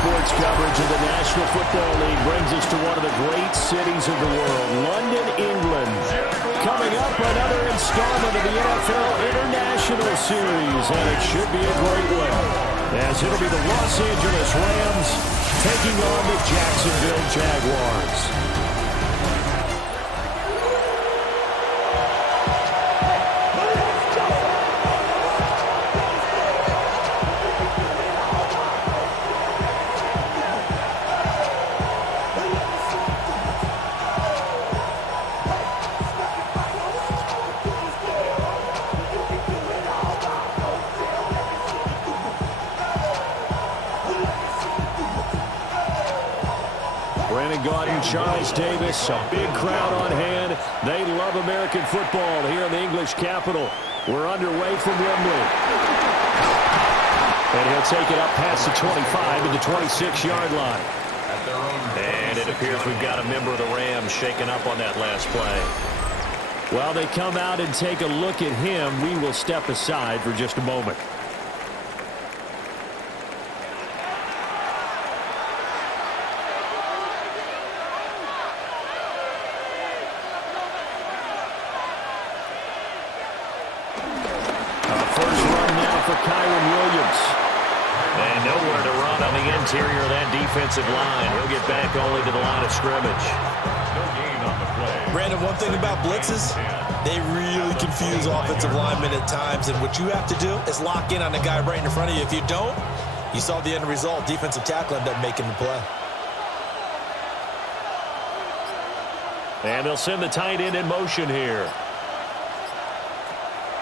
sports coverage of the National Football League brings us to one of the great cities of the world, London, England. Coming up, another installment of the NFL International Series, and it should be a great one, as it'll be the Los Angeles Rams taking on the Jacksonville Jaguars. Charles Davis, a big crowd on hand. They love American football here in the English capital. We're underway from Wembley. And he'll take it up past the 25 to the 26-yard line. And it appears we've got a member of the Rams shaken up on that last play. While they come out and take a look at him, we will step aside for just a moment. Interior of that defensive line. He'll get back only to the line of scrimmage. No gain on the play. Brandon, one thing about blitzes, they really confuse offensive linemen at times, and what you have to do is lock in on the guy right in front of you. If you don't, you saw the end result. Defensive tackle ended up making the play. And they'll send the tight end in motion here.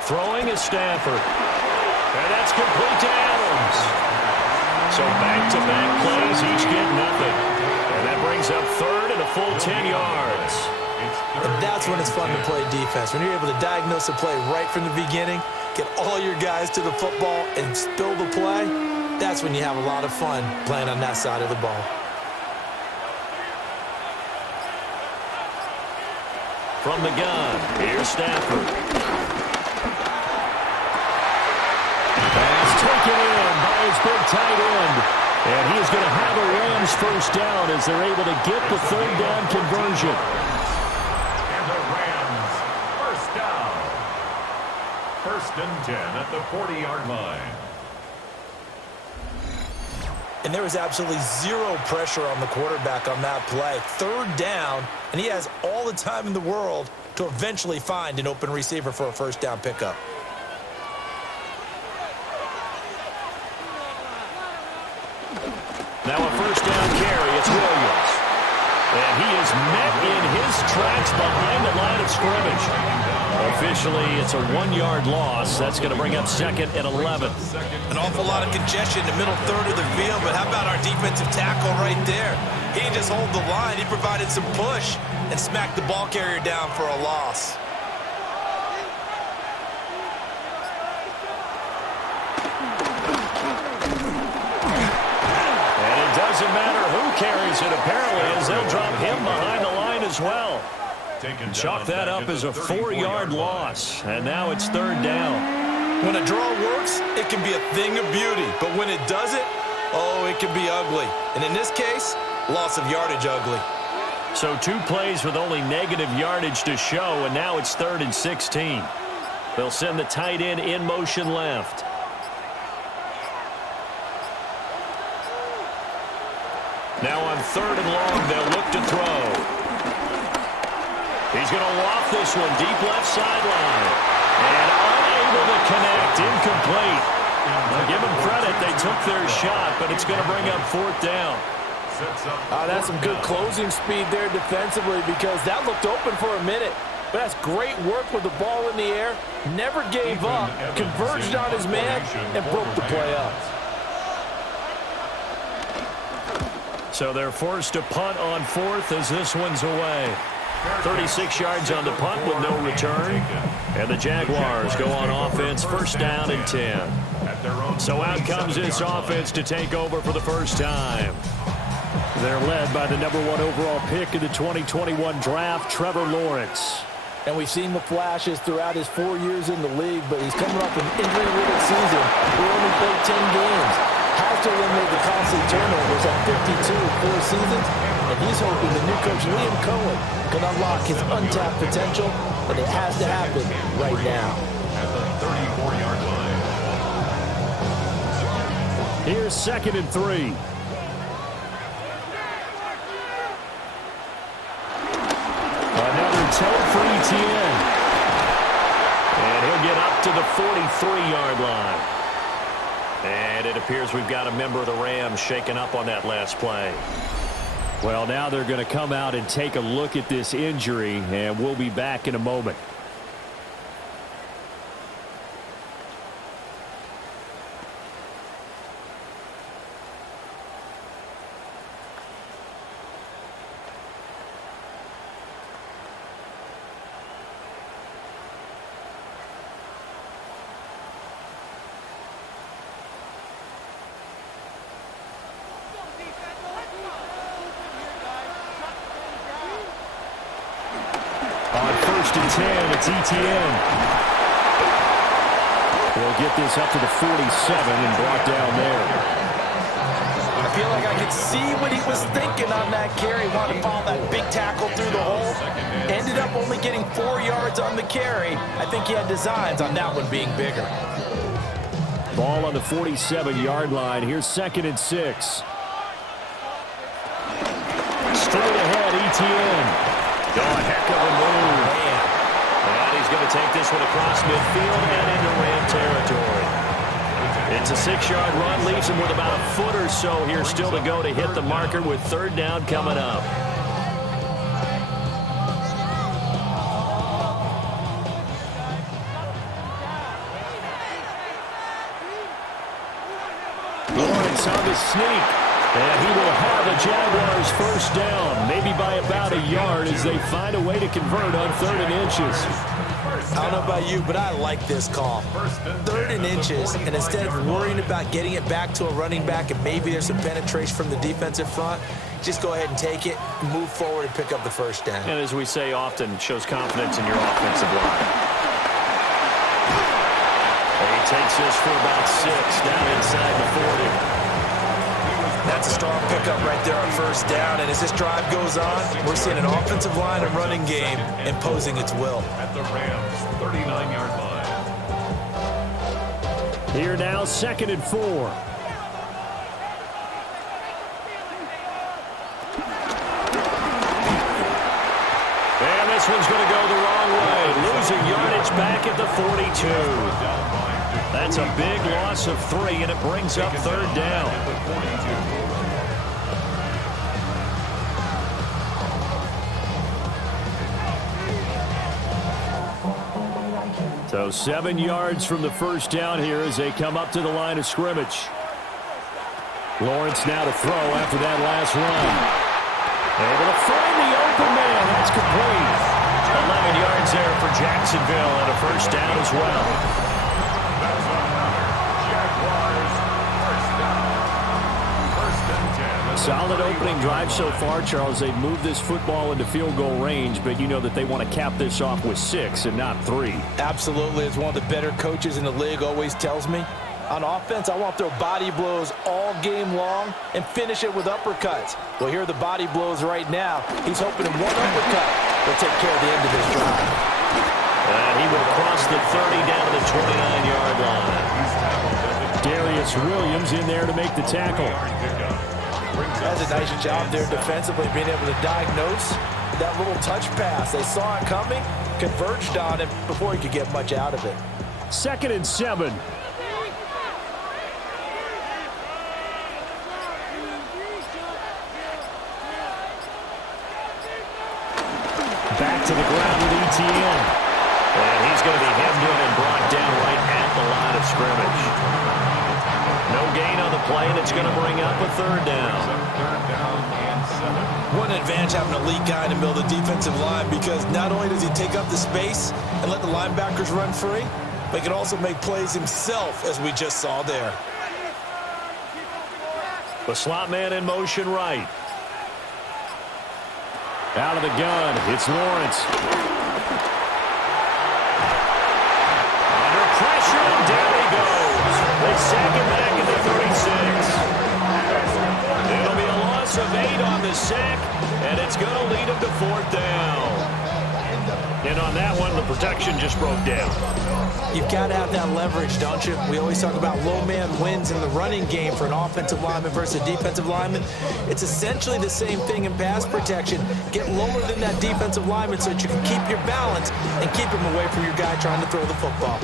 Throwing is Stafford. And that's complete to Adams. So back-to-back plays, each get nothing. And that brings up third and a full 10 yards. And that's when it's fun to play defense. When you're able to diagnose a play right from the beginning, get all your guys to the football, and spill the play, that's when you have a lot of fun playing on that side of the ball. From the gun, here's Stafford. Pass taken in by his big tight end. And he's going to have a Rams first down as they're able to get the third down conversion. And the Rams first down. 1st and 10 at the 40-yard line. And there was absolutely zero pressure on the quarterback on that play. 3rd down, and he has all the time in the world to eventually find an open receiver for a first down pickup. Now a first down carry, it's Williams. And he is met in his tracks behind the line of scrimmage. Officially, it's a 1-yard loss. That's going to bring up 2nd and 11. An awful lot of congestion in the middle third of the field, but how about our defensive tackle right there? He didn't just hold the line. He provided some push and smacked the ball carrier down for a loss. Doesn't matter who carries it, apparently, as they'll drop him behind the line as well. Chalk that up as a 4-yard loss, and now it's 3rd down. When a draw works, it can be a thing of beauty, but when it doesn't, oh, it can be ugly. And in this case, loss of yardage ugly. So 2 plays with only negative yardage to show, and now it's 3rd and 16. They'll send the tight end in motion left. Now on 3rd and long, they'll look to throw. He's going to loft this one deep left sideline. And unable to connect, incomplete. Now give them credit, they took their shot, but it's going to bring up 4th down. That's some good closing speed there defensively, because that looked open for a minute. But that's great work with the ball in the air. Never gave up, converged on his man, and broke the play up. So they're forced to punt on 4th as this one's away. 36 yards on the punt with no return. And the Jaguars go on offense, 1st down and 10. So out comes this offense to take over for the first time. They're led by the #1 overall pick in the 2021 draft, Trevor Lawrence. And we've seen the flashes throughout his 4 years in the league, but he's coming off an injury-riddled season. He only played 10 games. has to eliminate the costly turnovers at 52 in 4 seasons, and he's hoping the new coach, Liam Cohen, can unlock his untapped potential, and it has to happen right now. At the 34-yard line. Here's 2nd and 3. Another toe for Etienne. And he'll get up to the 43-yard line. And it appears we've got a member of the Rams shaken up on that last play. Well, now they're going to come out and take a look at this injury, and we'll be back in a moment. On 1st and 10, it's Etienne. He'll get this up to the 47 and brought down there. I feel like I could see what he was thinking on that carry. Wanted to follow that big tackle through the hole. Ended up only getting 4 yards on the carry. I think he had designs on that one being bigger. Ball on the 47-yard line. Here's 2nd and 6. Straight ahead, Etienne. Oh, a heck of a move. Man. And he's going to take this one across midfield and into Ram territory. It's a 6-yard run, leaves him with about a foot or so here still to go to hit the marker with 3rd down coming up. Lawrence on the sneak. And he will have the Jaguars 1st down, maybe by about a yard as they find a way to convert on 3rd and inches. I don't know about you, but I like this call. 3rd and inches, and instead of worrying about getting it back to a running back and maybe there's some penetration from the defensive front, just go ahead and take it, move forward, and pick up the 1st down. And as we say often, it shows confidence in your offensive line. And he takes this for about 6 down inside the 40. That's a strong pickup right there on 1st down, and as this drive goes on, we're seeing an offensive line and running game imposing its will. At the Rams 39-yard line. Here now, 2nd and 4. And this one's going to go the wrong way, losing yardage back at the 42. That's a big loss of 3, and it brings up 3rd down. So 7 yards from the 1st down here as they come up to the line of scrimmage. Lawrence now to throw after that last run. Able to find the open man. That's complete. 11 yards there for Jacksonville and a 1st down as well. Jaguars 1st down. 1st and 10. Solid opening drive so far, Charles. They've moved this football into field goal range, but you know that they want to cap this off with 6 and not 3. Absolutely. As one of the better coaches in the league always tells me, on offense, I want to throw body blows all game long and finish it with uppercuts. Well, here are the body blows right now. He's hoping in one uppercut will take care of the end of this drive. And he will cross the 30 down to the 29-yard line. Darius Williams in there to make the tackle. That's a nice job there defensively, being able to diagnose that little touch pass. They saw it coming, converged on it before he could get much out of it. 2nd and 7. Back to the ground with Etienne. And he's going to be hemmed in and brought down right at the line of scrimmage. No gain on the play, and it's going to bring up a 3rd down. What an advantage having an elite guy in the middle of the defensive line, because not only does he take up the space and let the linebackers run free, but he can also make plays himself, as we just saw there. The slot man in motion right. Out of the gun, it's Lawrence. Under pressure, and down he goes. They second back at the 36. It'll be a loss of 8 on the sack, and it's going to lead him to fourth down. And on that one, the protection just broke down. You've got to have that leverage, don't you? We always talk about low man wins in the running game for an offensive lineman versus a defensive lineman. It's essentially the same thing in pass protection. Get lower than that defensive lineman so that you can keep your balance and keep him away from your guy trying to throw the football.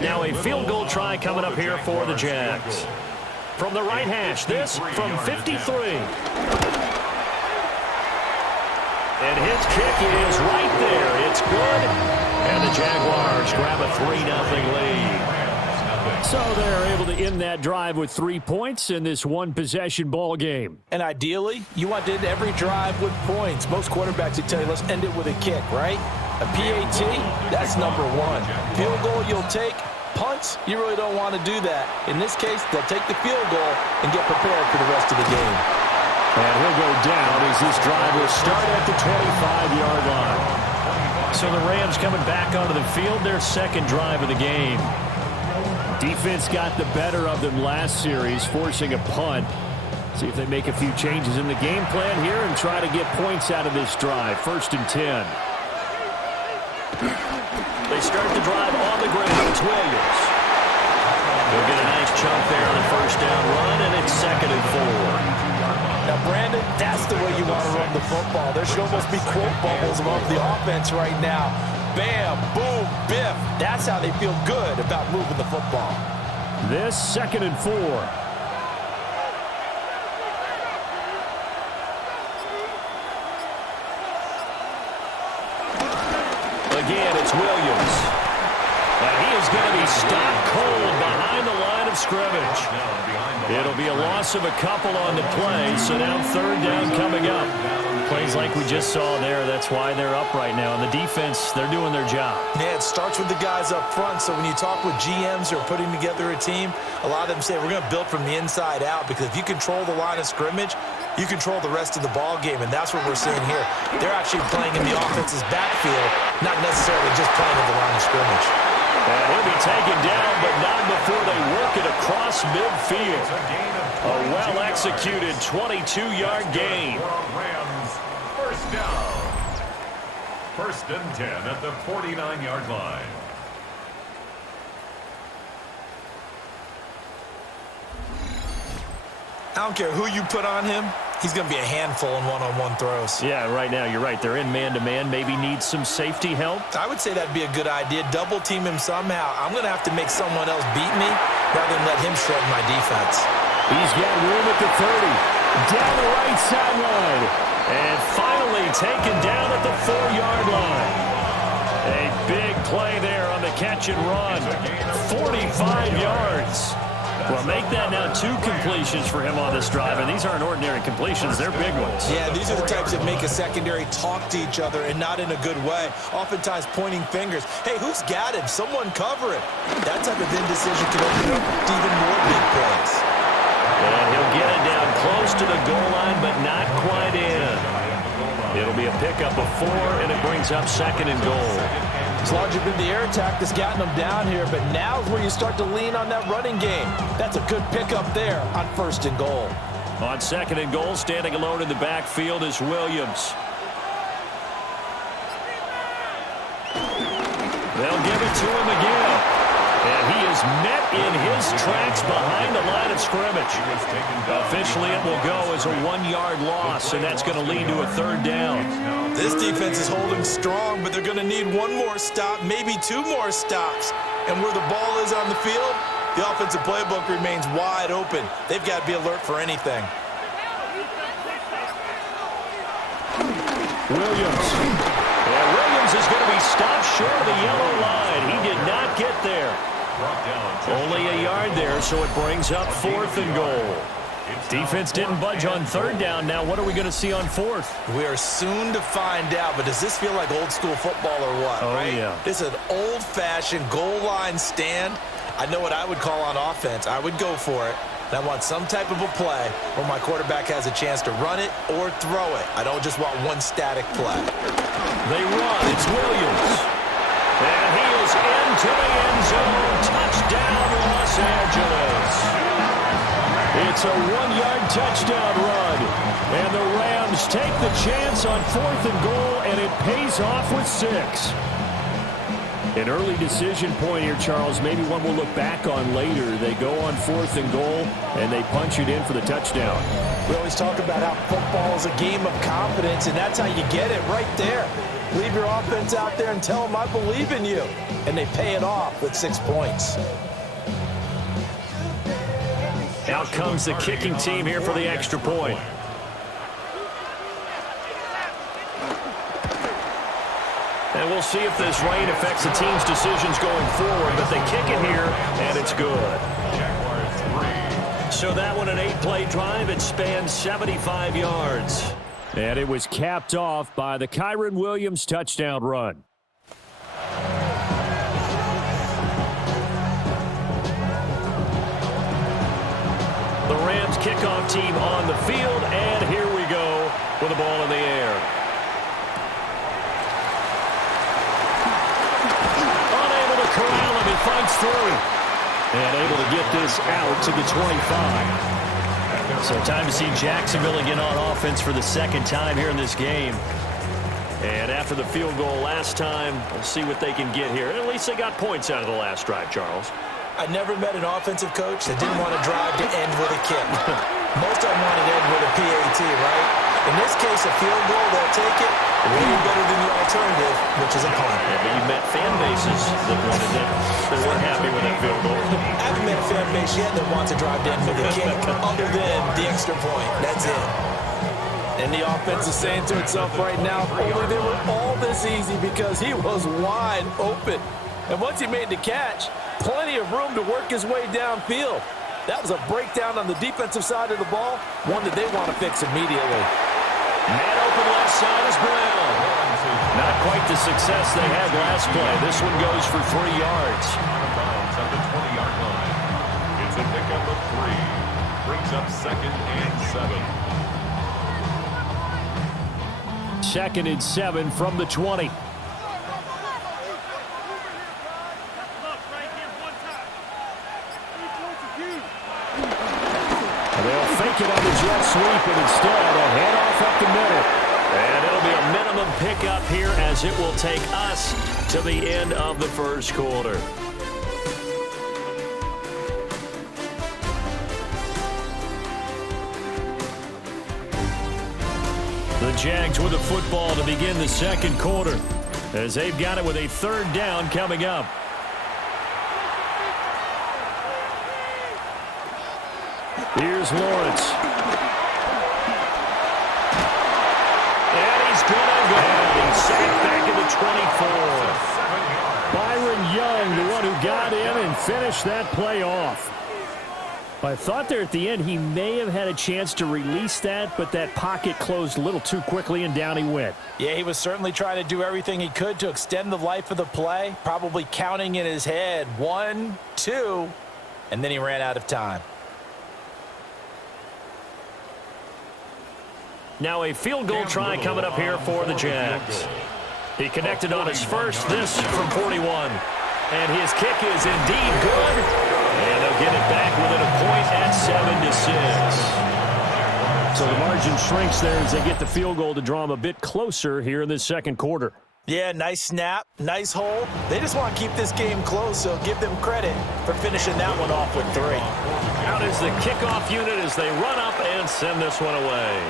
Now a field goal try coming up here for the Jags. From the right hash, this from 53. And his kick is right there. It's good. And the Jaguars grab a 3-0 lead. So they're able to end that drive with 3 points in this one-possession ball game. And ideally, you want to end every drive with points. Most quarterbacks would tell you, let's end it with a kick, right? A PAT, that's number one. Field goal you'll take. Punts, you really don't want to do that. In this case, they'll take the field goal and get prepared for the rest of the game. And he'll go down as this drive will start at the 25-yard line. So the Rams coming back onto the field, their second drive of the game. Defense got the better of them last series, forcing a punt. See if they make a few changes in the game plan here and try to get points out of this drive. 1st and 10. They start the drive on the ground. It's Williams. He'll get a nice chunk there on the first down run, and it's 2nd and 4. Now, Brandon, that's the way you want to run the football. There should almost be quote bubbles above the offense right now. Bam, boom, biff. That's how they feel good about moving the football. This 2nd and 4. Again, it's Williams. And he is going to be stopped cold behind the line of scrimmage. It'll be a loss of a couple on the play, so now 3rd down coming up. Plays like we just saw there, that's why they're up right now. And the defense, they're doing their job. Yeah, it starts with the guys up front, so when you talk with GMs who are putting together a team, a lot of them say we're going to build from the inside out, because if you control the line of scrimmage, you control the rest of the ball game, and that's what we're seeing here. They're actually playing in the offense's backfield, not necessarily just playing in the line of scrimmage. And he'll be taken down, but not before they work it across midfield. A well-executed 22-yard gain. First down. 1st and 10 at the 49-yard line. I don't care who you put on him, he's going to be a handful in one-on-one throws. Yeah, right now, you're right. They're in man-to-man. Maybe needs some safety help. I would say that'd be a good idea. Double team him somehow. I'm going to have to make someone else beat me rather than let him shred my defense. He's got room at the 30. Down the right sideline. And finally taken down at the 4-yard line. A big play there on the catch and run. 45 yards. Well, make that now 2 completions for him on this drive, and these aren't ordinary completions. They're big ones. Yeah, these are the types that make a secondary talk to each other, and not in a good way. Oftentimes pointing fingers. Hey, who's got him? Someone cover him. That type of indecision can open up to even more big plays. And he'll get it down close to the goal line, but not quite in. It'll be a pickup of 4, and it brings up 2nd and goal. It's largely been the air attack that's gotten them down here, but now's where you start to lean on that running game. That's a good pickup there on 1st and goal. On 2nd and goal, standing alone in the backfield is Williams. They'll give it to him again. And he is met in his tracks behind the line of scrimmage. Officially, it will go as a 1-yard loss, and that's going to lead to a 3rd down. This defense is holding strong, but they're going to need 1 more stop, maybe 2 more stops. And where the ball is on the field, the offensive playbook remains wide open. They've got to be alert for anything. Williams. And Williams is going to be stopped short of the yellow line. He did not get there. Only a yard there, so it brings up 4th and goal. Defense didn't budge on 3rd down. Now what are we going to see on 4th? We are soon to find out, but does this feel like old school football or what? Oh, right? yeah. This is an old-fashioned goal line stand. I know what I would call on offense. I would go for it. And I want some type of a play where my quarterback has a chance to run it or throw it. I don't just want one static play. They run. It's Williams. And he is into the end zone. Touchdown, Los Angeles. It's a 1-yard touchdown run. And the Rams take the chance on 4th and goal, and it pays off with 6. An early decision point here, Charles. Maybe one we'll look back on later. They go on 4th and goal, and they punch it in for the touchdown. We always talk about how football is a game of confidence, and that's how you get it right there. Leave your offense out there and tell them, I believe in you. And they pay it off with 6 points. Out comes the kicking team here for the extra point. And we'll see if this rain affects the team's decisions going forward, but they kick it here, and it's good. So that one, an 8-play drive. It spans 75 yards. And it was capped off by the Kyren Williams touchdown run. The Rams kickoff team on the field, and here we go with the ball in the air. Unable to corral him, he fights through. And able to get this out to the 25. So time to see Jacksonville again on offense for the second time here in this game. And after the field goal last time, we'll see what they can get here. At least they got points out of the last drive, Charles. I never met an offensive coach that didn't want to drive to end with a kick. Most of them wanted to end with a PAT, right? In this case, a field goal, they'll take it way better than the alternative, which is a punt. Yeah, but you met fan bases that wanted it. They weren't happy with that field goal. I haven't met a fan base yet that wants to drive to end with a kick other than the extra point. That's it. And the offense is saying to itself right now, only they were all this easy because he was wide open. And once he made the catch, plenty of room to work his way downfield. That was a breakdown on the defensive side of the ball, one that they want to fix immediately. Man open left side is Brown. Not quite the success they had last play. This one goes for 3 yards. Out of bounds at the 20-yard line. It's a pickup of 3. Brings up 2nd and 7. 2nd and 7 from the 20. They'll fake it on the jet sweep, and instead a handoff up the middle. And it'll be a minimum pickup here as it will take us to the end of the first quarter. The Jags with the football to begin the second quarter as they've got it with a 3rd down coming up. Here's Lawrence. And he's going to go. He's sacked back at the 24. Byron Young, the one who got in and finished that play off. I thought there at the end he may have had a chance to release that, but that pocket closed a little too quickly, and down he went. Yeah, he was certainly trying to do everything he could to extend the life of the play, probably counting in his head 1, 2, and then he ran out of time. Now a field goal try coming up here for the Jags. He connected on his first, this from 41. And his kick is indeed good. And they'll get it back within a point at 7-6. So the margin shrinks there as they get the field goal to draw them a bit closer here in this second quarter. Yeah, nice snap, nice hole. They just want to keep this game close, so give them credit for finishing that one off with 3. Out is the kickoff unit as they run up and send this one away.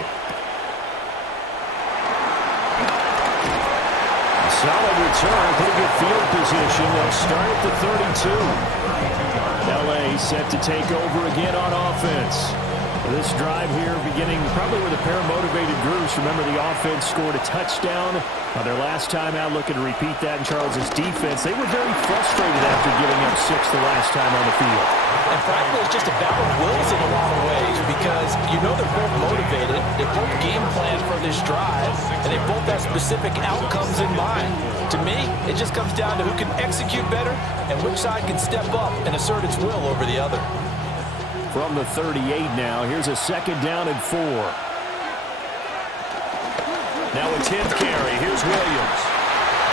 Solid return, pretty good field position. They'll start at the 32. L.A. set to take over again on offense. This drive here beginning probably with a pair of motivated groups. Remember, the offense scored a touchdown on their last time out, looking to repeat that in Charles' defense. They were very frustrated after giving up 6 the last time on the field. And frankly, it's just a battle of wills in a lot of ways because you know they're both motivated, they both game plan for this drive, and they both have specific outcomes in mind. To me, it just comes down to who can execute better and which side can step up and assert its will over the other. from the 38 now. Here's a 2nd down and 4. Now a 10th carry. Here's Williams.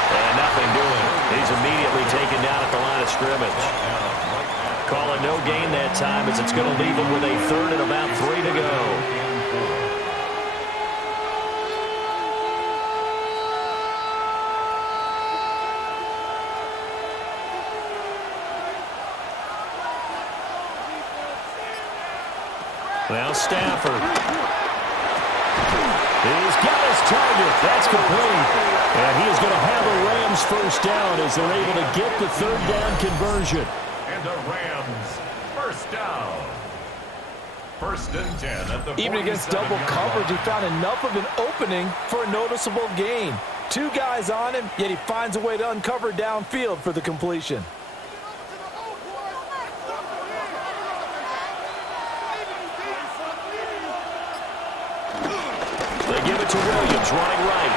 And nothing doing. He's immediately taken down at the line of scrimmage. Calling no gain that time as it's going to leave him with a 3rd and about 3 to go. Now Stafford. He's got his target. That's complete. And he is going to have a Rams 1st down as they're able to get the 3rd down conversion. And the Rams 1st down. 1st and 10 at the Even against double coverage, he found enough of an opening for a noticeable gain. 2 guys on him, yet he finds a way to uncover downfield for the completion. They give it to Williams, running right.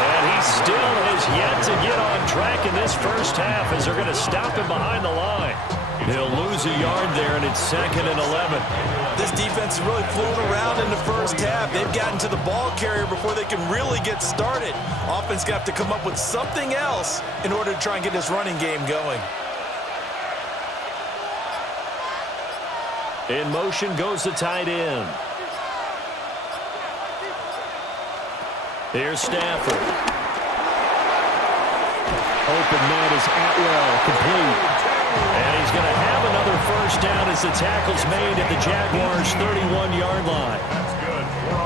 And he still has yet to get on track in this 1st half as they're going to stop him behind the line. He'll lose a yard there, and it's 2nd and 11. This defense is really flown around in the 1st half. They've gotten to the ball carrier before they can really get started. Offense got to come up with something else in order to try and get this running game going. In motion goes the tight end. Here's Stafford. Open man is Atwell, complete. And he's going to have another 1st down as the tackle's made at the Jaguars' 31-yard line.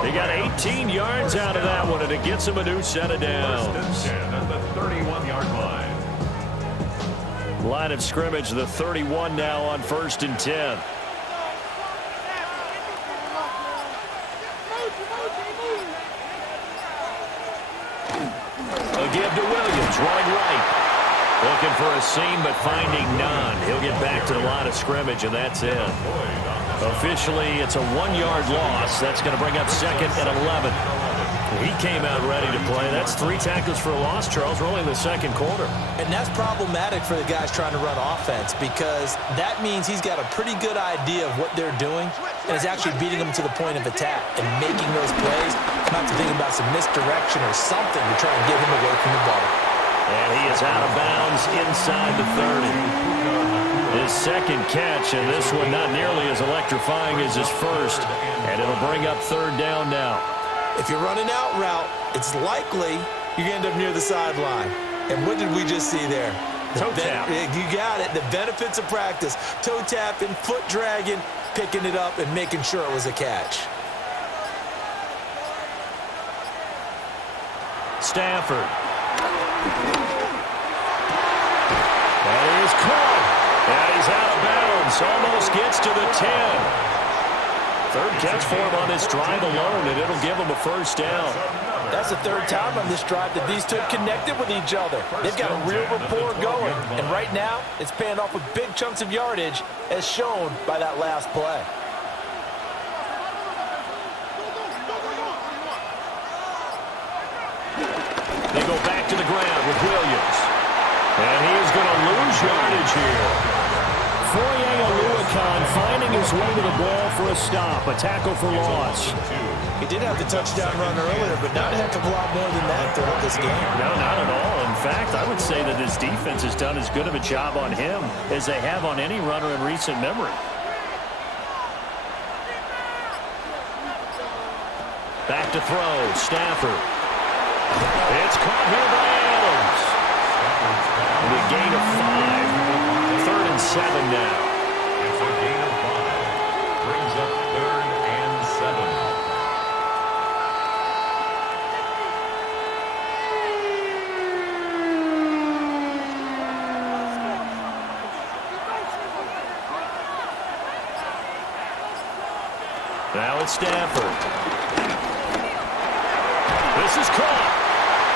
They got 18 yards out of that one, and it gets them a new set of downs. 1st and 10 at the 31-yard line. Line of scrimmage, the 31 now on 1st and 10. A give to Williams, running right. Looking for a seam, but finding none. He'll get back to the line of scrimmage, and that's it. Officially, it's a 1-yard loss. That's going to bring up 2nd and 11. He came out ready to play. That's 3 tackles for a loss, Charles. We're only in the 2nd quarter. And that's problematic for the guys trying to run offense because that means he's got a pretty good idea of what they're doing and is actually beating them to the point of attack and making those plays, not to think about some misdirection or something to try and get him away from the ball. And he is out of bounds inside the 30. His 2nd catch, and this one not nearly as electrifying as his 1st. And it'll bring up 3rd down now. If you're running out route, it's likely you're going to end up near the sideline. And what did we just see there? Toe tap. You got it. The benefits of practice. Toe tapping, foot dragging, picking it up, and making sure it was a catch. Stafford. That is caught. And he's out of bounds. Almost gets to the 10. 3rd catch for him on this drive alone, and it'll give him a 1st down. That's the 3rd time on this drive that these 2 have connected with each other. They've got a real rapport going, and right now it's paying off with big chunks of yardage as shown by that last play. They go back to the ground with Williams. And he is going to lose yardage here. Foye Oluokun finding his way to the ball for a stop. A tackle for loss. He did have the touchdown run earlier, but not a heck of a lot more than that throughout this game. No, not at all. In fact, I would say that his defense has done as good of a job on him as they have on any runner in recent memory. Back to throw. Stafford. It's caught here by Adams. The gain of 5. 3rd and 7 now. It's a gain of 5. Brings up 3rd and 7. Now it's Stafford. This is caught.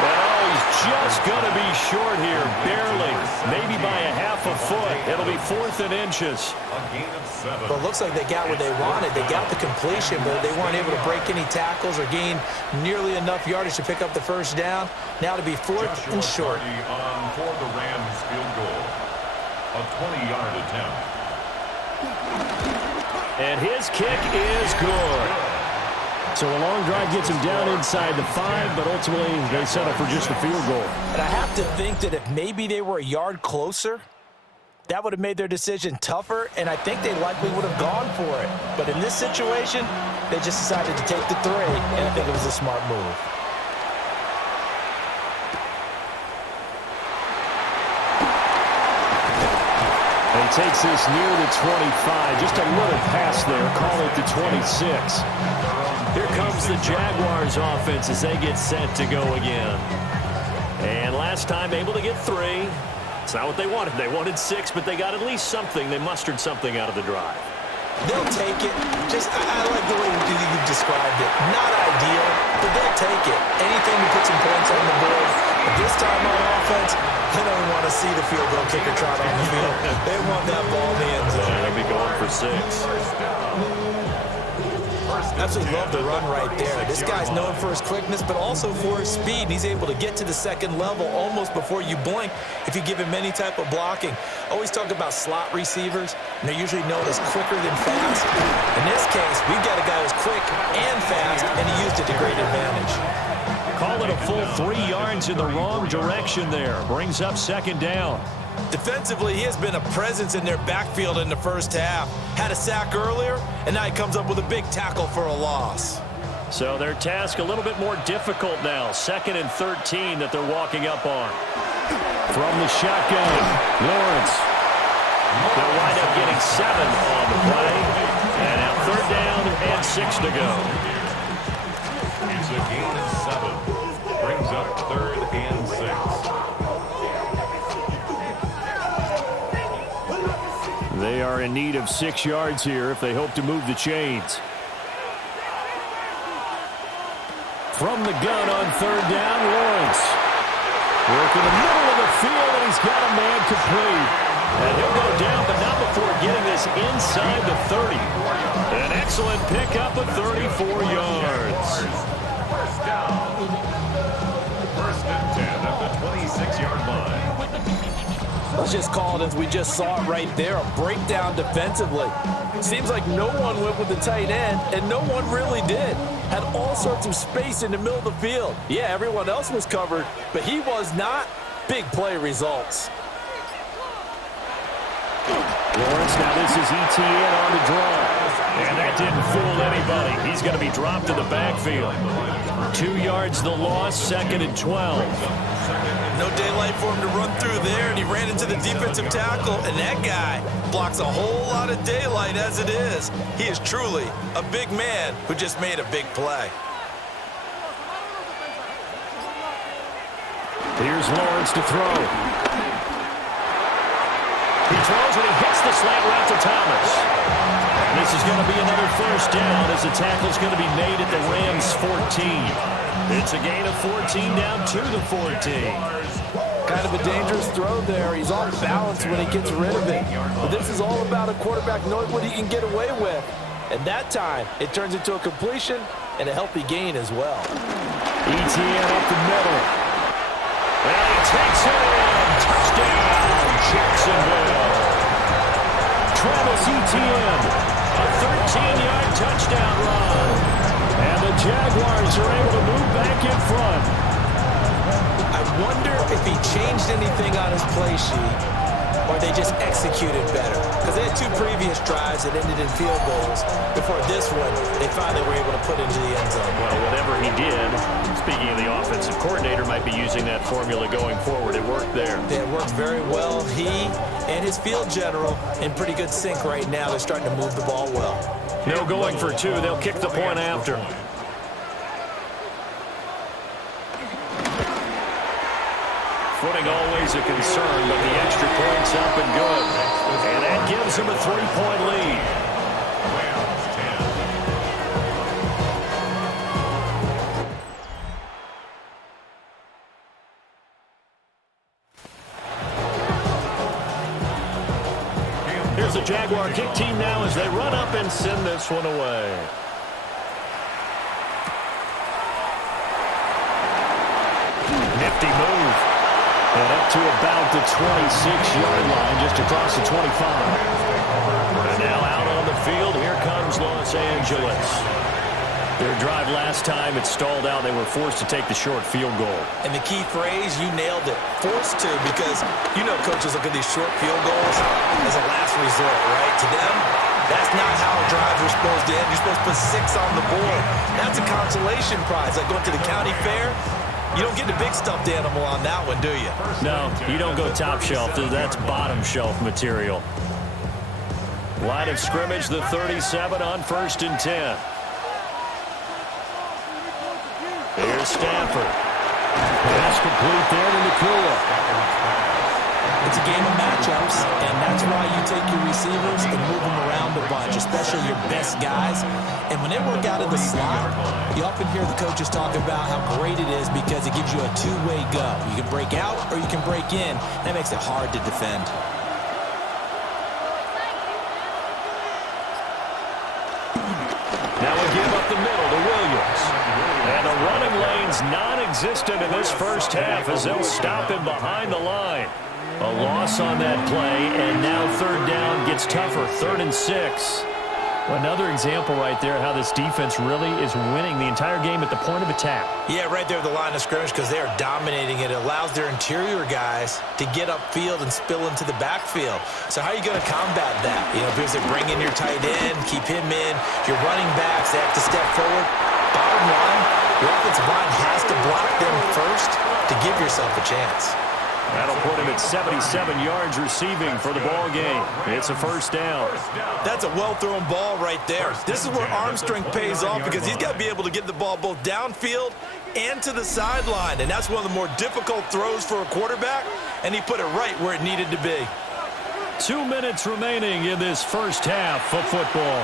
Oh, he's just going to be short here, barely, maybe by a half a foot. It'll be 4th and inches. A gain of 7. But it looks like they got what they wanted. They got the completion, but they weren't able to break any tackles or gain nearly enough yardage to pick up the 1st down. Now to be 4th and short. On for the Rams field goal. A 20-yard attempt. And his kick is good. So a long drive gets him down inside the 5, but ultimately they settle for just a field goal. But I have to think that if maybe they were a yard closer, that would have made their decision tougher, and I think they likely would have gone for it. But in this situation, they just decided to take the 3, and I think it was a smart move. And he takes this near the 25. Just a little pass there. Call it the 26. Here comes the Jaguars offense as they get set to go again. And last time able to get 3. It's not what they wanted. They wanted 6, but they got at least something. They mustered something out of the drive. They'll take it. I like the way you described it. Not ideal, but they'll take it. Anything to put some points on the board. But this time on offense, they don't want to see the field goal kicker trot on the field. They want that ball in the end zone. They'll be going for 6. Absolutely love the run right there. This guy's known for his quickness, but also for his speed. And he's able to get to the second level almost before you blink if you give him any type of blocking. Always talk about slot receivers, and they're usually known as quicker than fast. In this case, we've got a guy who's quick and fast, and he used it to great advantage. Call it a full 3 yards in the wrong direction there. Brings up second down. Defensively, he has been a presence in their backfield in the first half. Had a sack earlier, and now he comes up with a big tackle for a loss. So their task a little bit more difficult now. 2nd and 13 that they're walking up on. From the shotgun, Lawrence. They'll wind up getting 7 on the play. And now 3rd down and 6 to go. It's a gain of 7. Brings up 3rd and 6. They are in need of 6 yards here if they hope to move the chains. From the gun on 3rd down, Lawrence. Work in the middle of the field, and he's got a man complete. And he'll go down, but not before getting this inside the 30. An excellent pickup of 34 yards. First down. 1st and 10 at the 26-yard line. Let's just call it as we just saw it right there, a breakdown defensively. Seems like no one went with the tight end, and no one really did. Had all sorts of space in the middle of the field. Yeah, everyone else was covered, but he was not. Big play results. Lawrence, now this is ETN on the draw. And that didn't fool anybody. He's going to be dropped in the backfield. 2 yards the loss, 2nd and 12. No daylight for him to run through there, and he ran into the defensive tackle, and that guy blocks a whole lot of daylight as it is. He is truly a big man who just made a big play. Here's Lawrence to throw. He throws and he hits the slant route to Thomas. This is going to be another 1st down as the tackle's going to be made at the Rams' 14. It's a gain of 14 down to the 14. Kind of a dangerous throw there. He's off balance when he gets rid of it. But this is all about a quarterback knowing what he can get away with. And that time, it turns into a completion and a healthy gain as well. ETN up the middle. And he takes it in. Touchdown, Jacksonville. Travis Etienne. A 13-yard touchdown run. And the Jaguars are able to move back in front. I wonder if he changed anything on his play sheet or they just executed better. Because they had 2 previous drives that ended in field goals. Before this one, they finally were able to put into the end zone. Well, whatever he did, speaking of the offensive coordinator, might be using that formula going forward. It worked there. It worked very well. He and his field general in pretty good sync right now. They're starting to move the ball well. No going for 2. They'll kick the point after. Footing always a concern, but the extra point's up and good. And that gives him a 3-point lead. Here's the Jaguar kick team now as they run up and send this one away. Nifty move. And up to about the 26-yard line, just across the 25. And now out on the field, here comes is Los Angeles. Their drive last time, it stalled out. They were forced to take the short field goal. And the key phrase, you nailed it. Forced to, because you know coaches look at these short field goals as a last resort, right? To them, that's not how drives are supposed to end. You're supposed to put 6 on the board. That's a consolation prize. Like going to the county fair, you don't get the big stuffed animal on that one, do you? No, you don't go top shelf. That's bottom shelf material. Line of scrimmage, the 37 on 1st and 10. Here's Stafford. Pass complete there to Nakua. It's a game of matchups, and that's why you take your receivers and move them around a bunch, especially your best guys. And when they work out of the slot, you often hear the coaches talk about how great it is because it gives you a two-way go. You can break out or you can break in. That makes it hard to defend. Now a give up the middle to Williams. And the running lane's non-existent in this first half as they'll stop him behind the line. A loss on that play, and now 3rd down gets tougher, 3rd and 6. Another example right there how this defense really is winning the entire game at the point of attack. Yeah, right there at the line of scrimmage because they are dominating it. It allows their interior guys to get upfield and spill into the backfield. So how are you going to combat that? You know, because they bring in your tight end, keep him in. Your running backs, they have to step forward. Bottom line, your offensive line has to block them first to give yourself a chance. That'll put him at 77 yards receiving for the ball game. It's a 1st down. That's a well-thrown ball right there. This is where arm strength pays off because he's got to be able to get the ball both downfield and to the sideline. And that's one of the more difficult throws for a quarterback, and he put it right where it needed to be. 2 minutes remaining in this first half of football.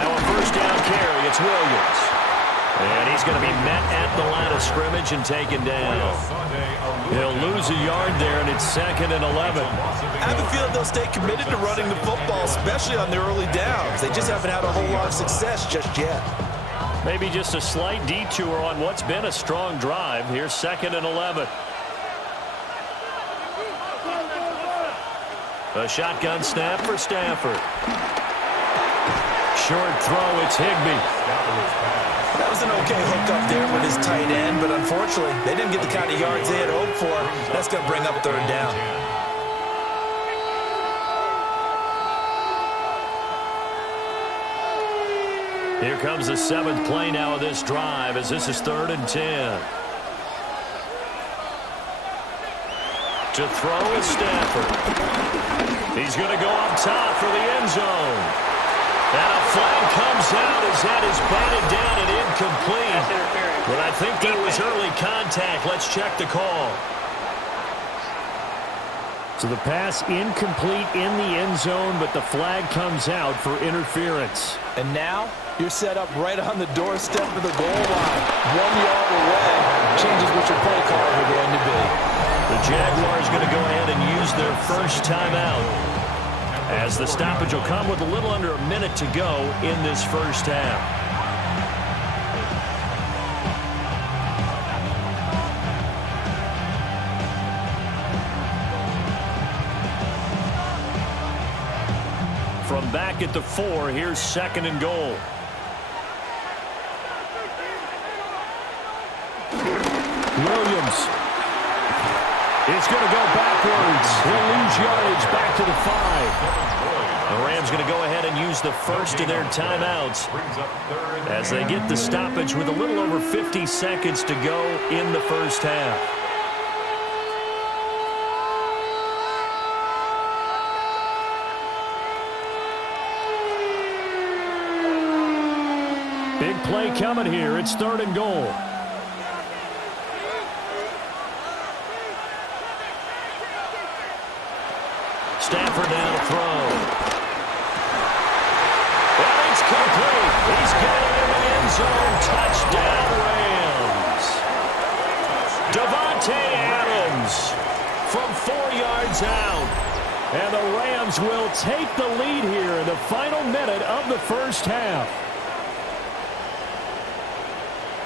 Now a 1st down carry. It's Williams. And he's going to be met at the line of scrimmage and taken down. He'll lose a yard there, and it's 2nd and 11. I have a feeling they'll stay committed to running the football, especially on their early downs. They just haven't had a whole lot of success just yet. Maybe just a slight detour on what's been a strong drive. Here's 2nd and 11. A shotgun snap for Stafford. Short throw, it's Higbee. That was an okay hook up there with his tight end, but unfortunately, they didn't get the kind of yards they had hoped for. That's going to bring up 3rd down. Here comes the 7th play now of this drive as this is 3rd and 10. To throw is Stafford. He's going to go up top for the end zone. And a flag comes out as that is batted down and incomplete. But I think there was early contact. Let's check the call. So the pass incomplete in the end zone, but the flag comes out for interference. And now you're set up right on the doorstep of the goal line. 1 yard away changes what your play calls are going to be. The Jaguars going to go ahead and use their first timeout, as the stoppage will come with a little under a minute to go in this first half. From back at the 4, here's 2nd and goal. Williams is going to go backwards. He'll lose yardage back to the 5. The Rams going to go ahead and use the first of their timeouts as they get the stoppage with a little over 50 seconds to go in the first half. Big play coming here. It's 3rd and goal. Stafford down to throw. And it's complete. He's got it in the end zone. Touchdown, Rams. Davante Adams from 4 yards out. And the Rams will take the lead here in the final minute of the first half.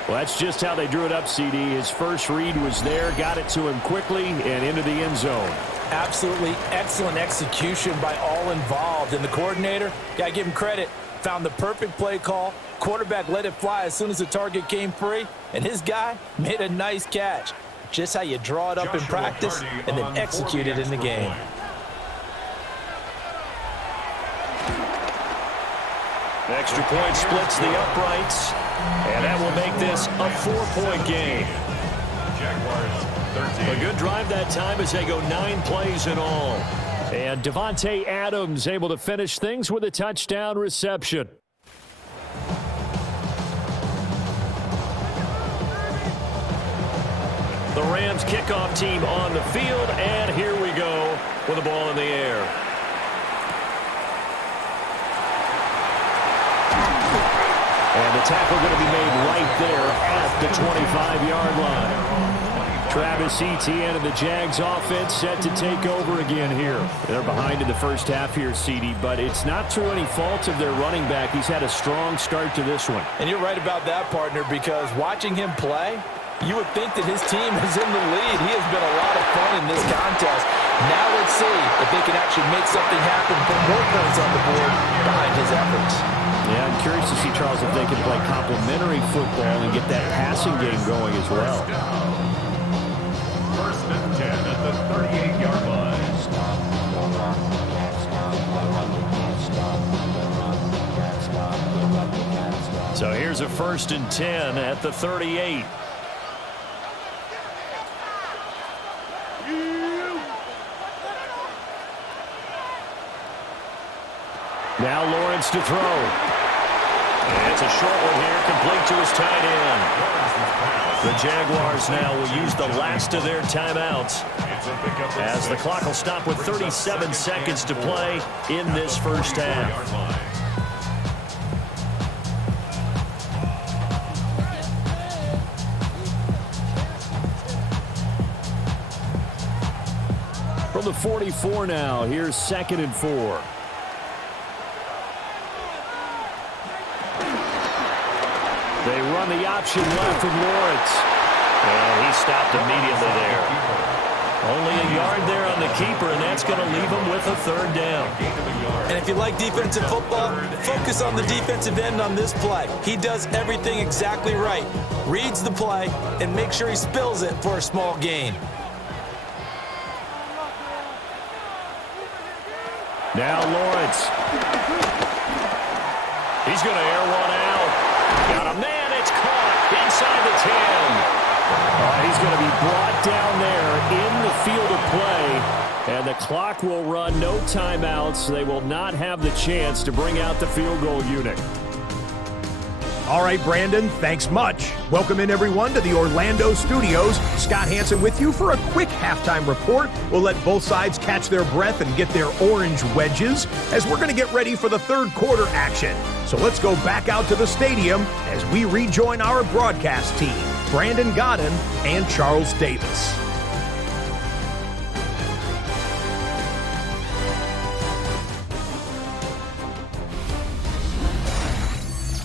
Well, that's just how they drew it up, CD. His first read was there, got it to him quickly, and into the end zone. Absolutely excellent execution by all involved. And the coordinator, gotta give him credit, found the perfect play call. Quarterback let it fly as soon as the target came free, and his guy made a nice catch. Just how you draw it up in practice and then execute it in the game. Extra point splits the uprights, and that will make this a 4-point game. Jaguars 13. A good drive that time as they go 9 plays in all. And Devontae Adams able to finish things with a touchdown reception. The Rams kickoff team on the field, and here we go with the ball in the air. And the tackle going to be made right there at the 25-yard line. Travis Etienne and the Jags offense set to take over again here. They're behind in the first half here, CD, but it's not through any fault of their running back. He's had a strong start to this one. And you're right about that, partner, because watching him play, you would think that his team is in the lead. He has been a lot of fun in this contest. Now let's see if they can actually make something happen, put more points on the board behind his efforts. Yeah, I'm curious to see, Charles, if they can play complementary football and get that passing game going as well. First and 10 at the 38-yard line. So here's a first and 10 at the 38. Now Lawrence to throw. And it's a short one here, complete to his tight end. The Jaguars now will use the last of their timeouts as the clock will stop with 37 seconds to play in this first half. From the 44 now, here's 2nd and 4. They run the option left with Lawrence. And he stopped immediately there. Only a yard there on the keeper, and that's going to leave him with a 3rd down. And if you like defensive football, focus on the defensive end on this play. He does everything exactly right. Reads the play and makes sure he spills it for a small gain. Now Lawrence. He's going to air one out. Got a man, it's caught inside the 10. He's going to be brought down there in the field of play, and the clock will run, no timeouts. They will not have the chance to bring out the field goal unit. All right, Brandon, thanks much. Welcome in, everyone, to the Orlando studios. Scott Hansen with you for a quick halftime report. We'll let both sides catch their breath and get their orange wedges as we're going to get ready for the 3rd quarter action. So let's go back out to the stadium as we rejoin our broadcast team, Brandon Godden and Charles Davis.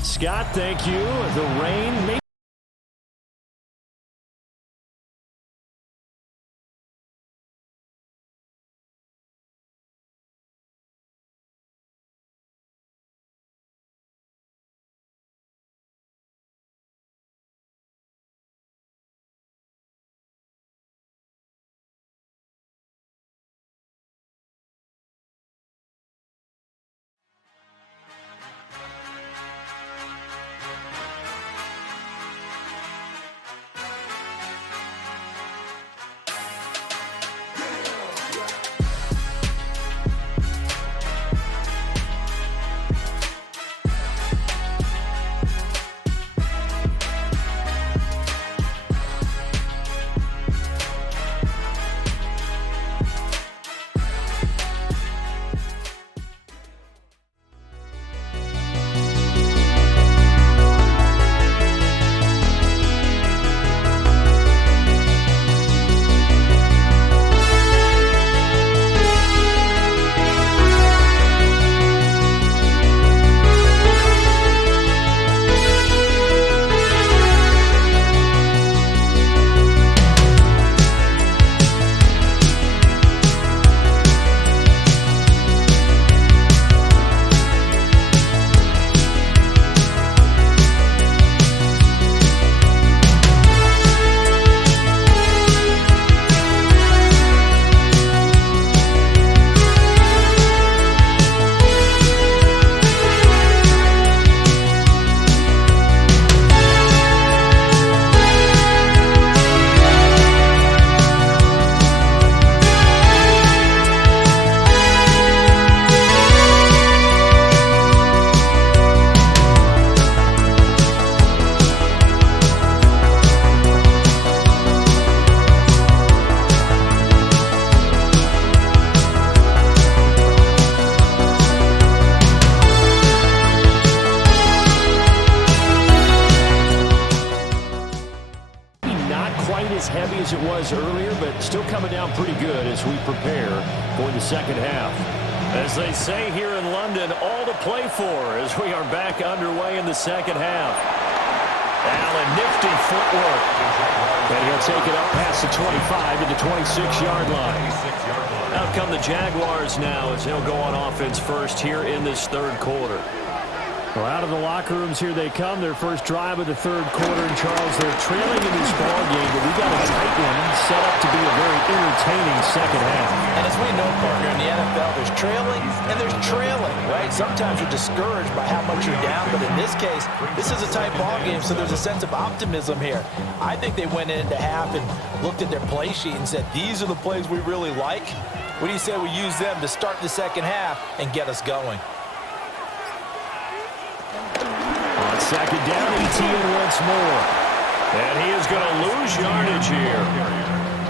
Scott, thank you. The rain may quite as heavy as it was earlier, but still coming down pretty good as we prepare for the second half. As they say here in London, all to play for as we are back underway in the second half. Allen, nifty footwork. And he'll take it up past the 25 to the 26-yard line. Out come the Jaguars now as they'll go on offense first here in this third quarter. Well, out of the locker rooms here they come. Their first drive of the third quarter. And, Charles, they're trailing in this ball game, but we got a tight one set up to be a very entertaining second half. And as we know, partner, in the NFL, there's trailing and there's trailing, right? Sometimes you're discouraged by how much you're down, but in this case, this is a tight ball game, so there's a sense of optimism here. I think they went into half and looked at their play sheet and said, these are the plays we really like. What do you say we use them to start the second half and get us going? On second down, ETN once more. And he is going to lose yardage here.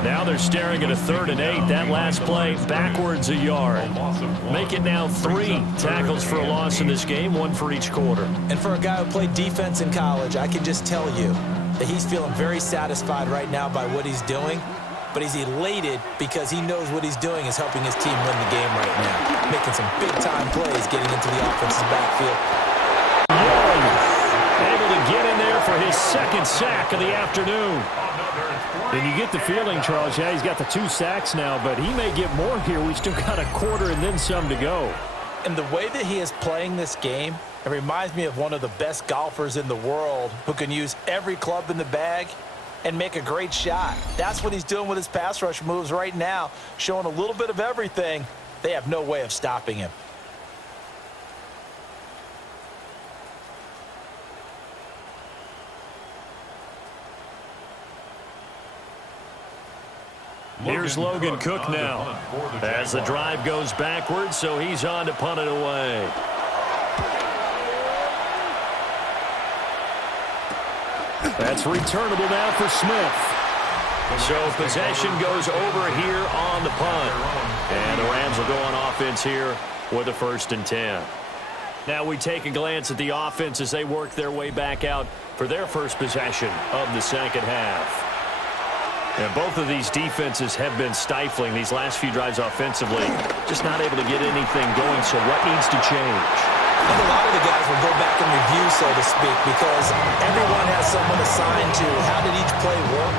Now they're staring at a 3rd and 8. That last play backwards a yard. Make it now 3 tackles for a loss in this game, 1 for each quarter. And for a guy who played defense in college, I can just tell you that he's feeling very satisfied right now by what he's doing. But he's elated because he knows what he's doing is helping his team win the game right now. Making some big-time plays getting into the offense's backfield. Able to get in there for his second sack of the afternoon. And you get the feeling, Charles, yeah, he's got the 2 sacks now, but he may get more here. We still got a quarter and then some to go. And the way that he is playing this game, it reminds me of one of the best golfers in the world who can use every club in the bag and make a great shot. That's what he's doing with his pass rush moves right now, showing a little bit of everything. They have no way of stopping him. Here's Logan Cook now as the drive goes backwards, so he's on to punt it away. That's returnable now for Smith. So possession goes over here on the punt. And the Rams will go on offense here with a 1st and 10. Now we take a glance at the offense as they work their way back out for their first possession of the second half. And both of these defenses have been stifling these last few drives offensively. Just not able to get anything going, so what needs to change? I think a lot of the guys will go back and review, so to speak, because everyone has someone assigned to how did each play work.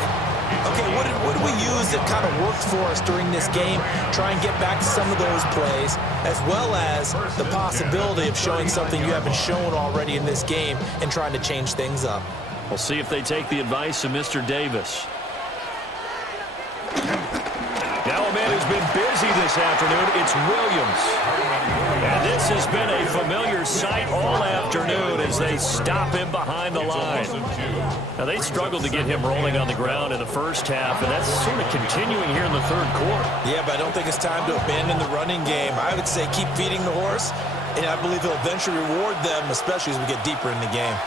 Okay, what did we use that kind of worked for us during this game? Try and get back to some of those plays, as well as the possibility of showing something you haven't shown already in this game and trying to change things up. We'll see if they take the advice of Mr. Davis. Now a man who's been busy this afternoon, it's Williams. And this has been a familiar sight all afternoon as they stop him behind the line. Now they struggled to get him rolling on the ground in the first half, and that's sort of continuing here in the third quarter. Yeah, but I don't think it's time to abandon the running game. I would say keep feeding the horse, and I believe he'll eventually reward them, especially as we get deeper in the game.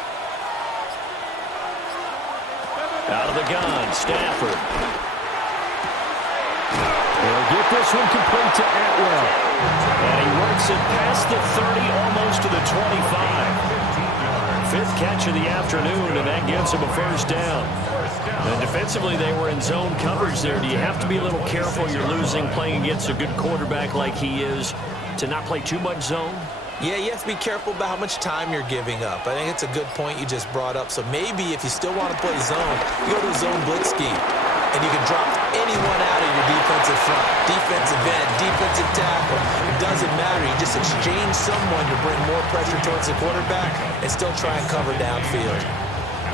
Out of the gun, Stafford. They'll get this one complete to Atwell. And he works it past the 30, almost to the 25. 5th catch of the afternoon, and that gives him a 1st down. And defensively, they were in zone coverage there. Do you have to be a little careful? You're losing, playing against a good quarterback like he is, to not play too much zone? Yeah, you have to be careful about how much time you're giving up. I think it's a good point you just brought up. So maybe if you still want to play zone, you go to a zone blitz scheme. And you can drop anyone out of your defensive front, defensive end, defensive tackle. It doesn't matter. You just exchange someone to bring more pressure towards the quarterback and still try and cover downfield.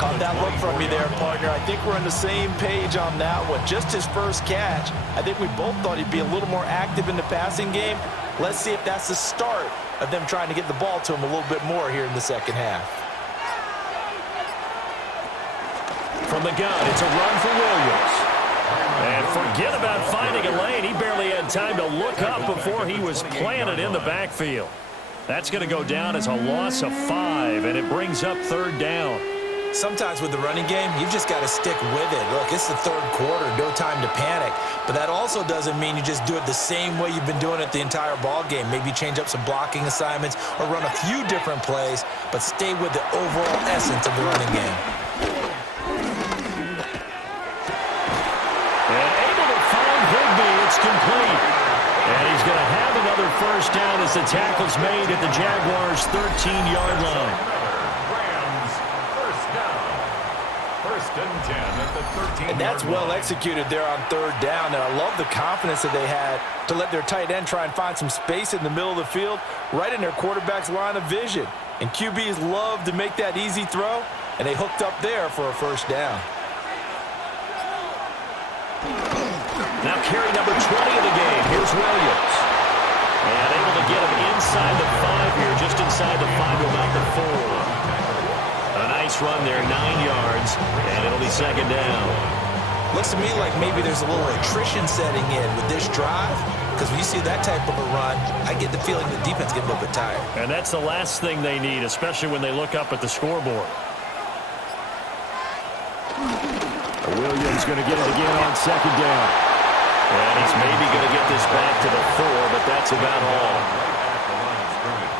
Caught that look from you there, partner. I think we're on the same page on that one. Just his first catch. I think we both thought he'd be a little more active in the passing game. Let's see if that's the start of them trying to get the ball to him a little bit more here in the second half. From the gun, it's a run for Williams. And forget about finding a lane. He barely had time to look up before he was planted in the backfield. That's going to go down as a loss of 5, and it brings up 3rd down. Sometimes with the running game, you've just got to stick with it. Look, it's the third quarter, no time to panic. But that also doesn't mean you just do it the same way you've been doing it the entire ball game. Maybe change up some blocking assignments or run a few different plays, but stay with the overall essence of the running game. down as the tackle's made at the Jaguars' 13-yard line. Rams, first down. First and 10 at the 13-yard line. And that's well executed there on third down. And I love the confidence that they had to let their tight end try and find some space in the middle of the field, right in their quarterback's line of vision. And QBs love to make that easy throw, and they hooked up there for a first down. Now carry number 20 of the game. Here's Williams. And able to get him inside the 5 here, just inside the 5 to about the 4. A nice run there, 9 yards, and it'll be second down. Looks to me like maybe there's a little attrition setting in with this drive, because when you see that type of a run, I get the feeling the defense getting a little bit tired. And that's the last thing they need, especially when they look up at the scoreboard. Williams going to get it again on second down. And he's maybe going to get this back to the 4, but that's about all.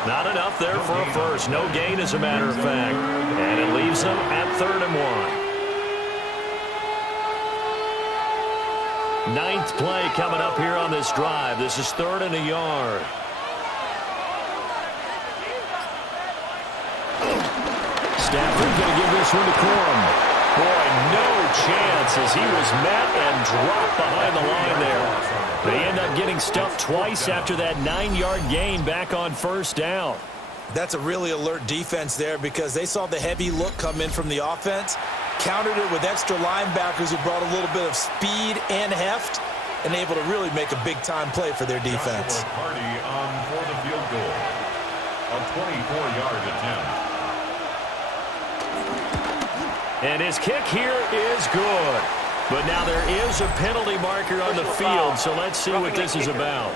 Not enough there for a first. No gain, as a matter of fact. And it leaves them at 3rd and 1. Ninth play coming up here on this drive. This is 3rd and a yard. Stafford going to give this one to Corum. Boy, no chance as he was met and dropped behind the line there. They end up getting stuffed twice after that 9-yard gain back on first down. That's a really alert defense there because they saw the heavy look come in from the offense, countered it with extra linebackers who brought a little bit of speed and heft, and able to really make a big-time play for their defense. Party on for the field goal. A 24-yard attempt. And his kick here is good. But now there is a penalty marker on the field, so let's see what this is about.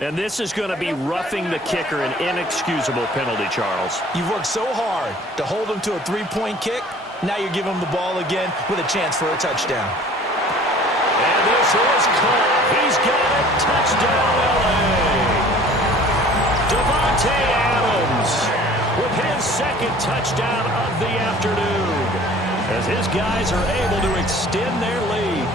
And this is going to be roughing the kicker, an inexcusable penalty, Charles. You've worked so hard to hold him to a 3-point kick. Now you're giving him the ball again with a chance for a touchdown. And this is caught. He's got it. Touchdown, LA. Davante Adams with his second touchdown of the afternoon as his guys are able to extend their lead.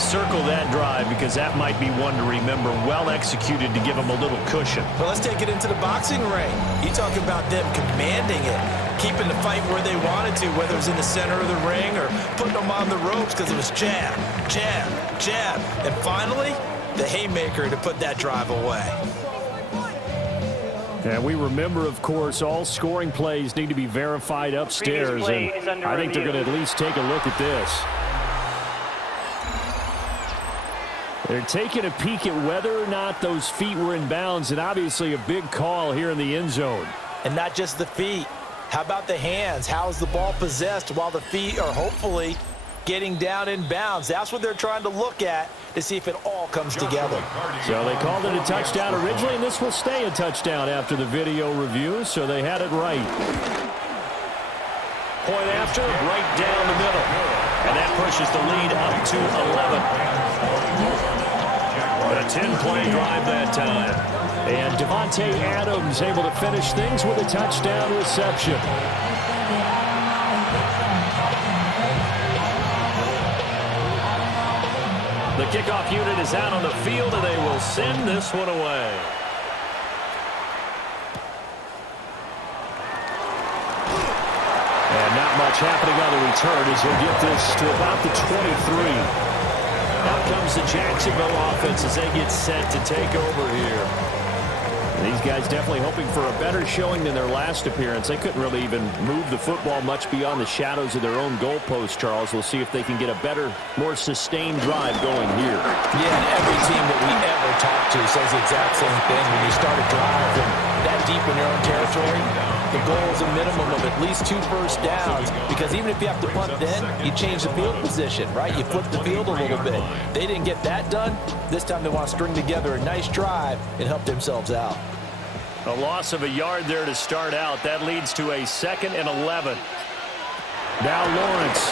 Circle that drive because that might be one to remember. Well executed to give them a little cushion. Well, let's take it into the boxing ring. You talk about them commanding it, keeping the fight where they wanted to, whether it was in the center of the ring or putting them on the ropes because it was jab, jab, jab. And finally, the haymaker to put that drive away. And we remember, of course, all scoring plays need to be verified upstairs, and I think they're going to at least take a look at this. They're taking a peek at whether or not those feet were in bounds, and obviously a big call here in the end zone. And not just the feet. How about the hands? How is the ball possessed while the feet are hopefully getting down in bounds? That's what they're trying to look at to see if it all comes together. So they called it a touchdown originally, and this will stay a touchdown after the video review, so they had it right. Point after, right down the middle. And that pushes the lead up to 11. A 10-play drive that time. And Davante Adams able to finish things with a touchdown reception. The kickoff unit is out on the field, and they will send this one away. And not much happening on the return as he'll get this to about the 23. Out comes the Jacksonville offense as they get set to take over here. These guys definitely hoping for a better showing than their last appearance. They couldn't really even move the football much beyond the shadows of their own goalpost, Charles. We'll see if they can get a better, more sustained drive going here. Yeah, and every team that we ever talk to says the exact same thing. When you start a drive from that deep in your own territory, the goal is a minimum of at least 2 first downs, because even if you have to punt then, you change the field position, right? You flip the field a little bit. They didn't get that done. This time they want to string together a nice drive and help themselves out. A loss of a yard there to start out. That leads to a 2nd and 11. Now Lawrence.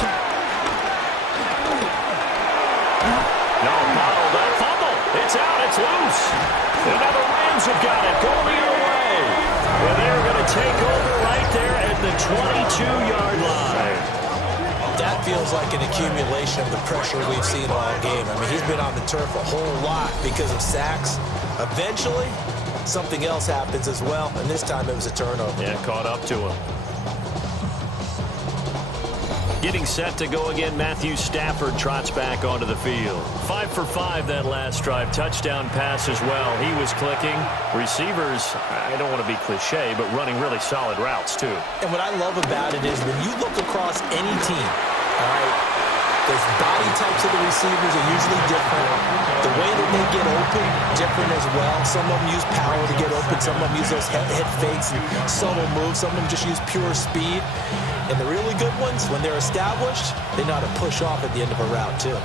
No, bottle that fumble. It's out. It's loose. And now the Rams have got it going the other way. And they're going to take over right there at the 22-yard line. That feels like an accumulation of the pressure we've seen all game. I mean, he's been on the turf a whole lot because of sacks. Eventually, something else happens as well, and this time it was a turnover. Yeah, caught up to him. Getting set to go again, Matthew Stafford trots back onto the field. 5 for 5 that last drive. Touchdown pass as well. He was clicking. Receivers, I don't want to be cliche, but running really solid routes too. And what I love about it is when you look across any team, all right, the body types of the receivers are usually different. The way that they get open, different as well. Some of them use power to get open. Some of them use those head fakes and subtle moves. Some of them just use pure speed. And the really good ones, when they're established, they know how to push off at the end of a route, too.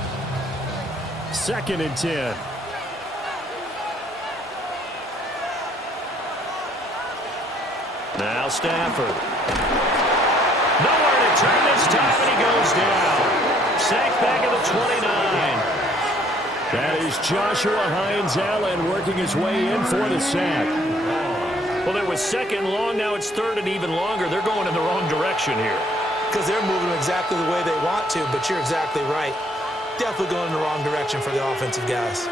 2nd and 10. Now Stafford. Nowhere to turn this time, and he goes down. Sacked back at the 29. That is Joshua Hines-Allen working his way in for the sack. Well, it was 2nd and long. Now it's 3rd and even longer. They're going in the wrong direction here. Because they're moving exactly the way they want to, but you're exactly right. Definitely going in the wrong direction for the offensive guys.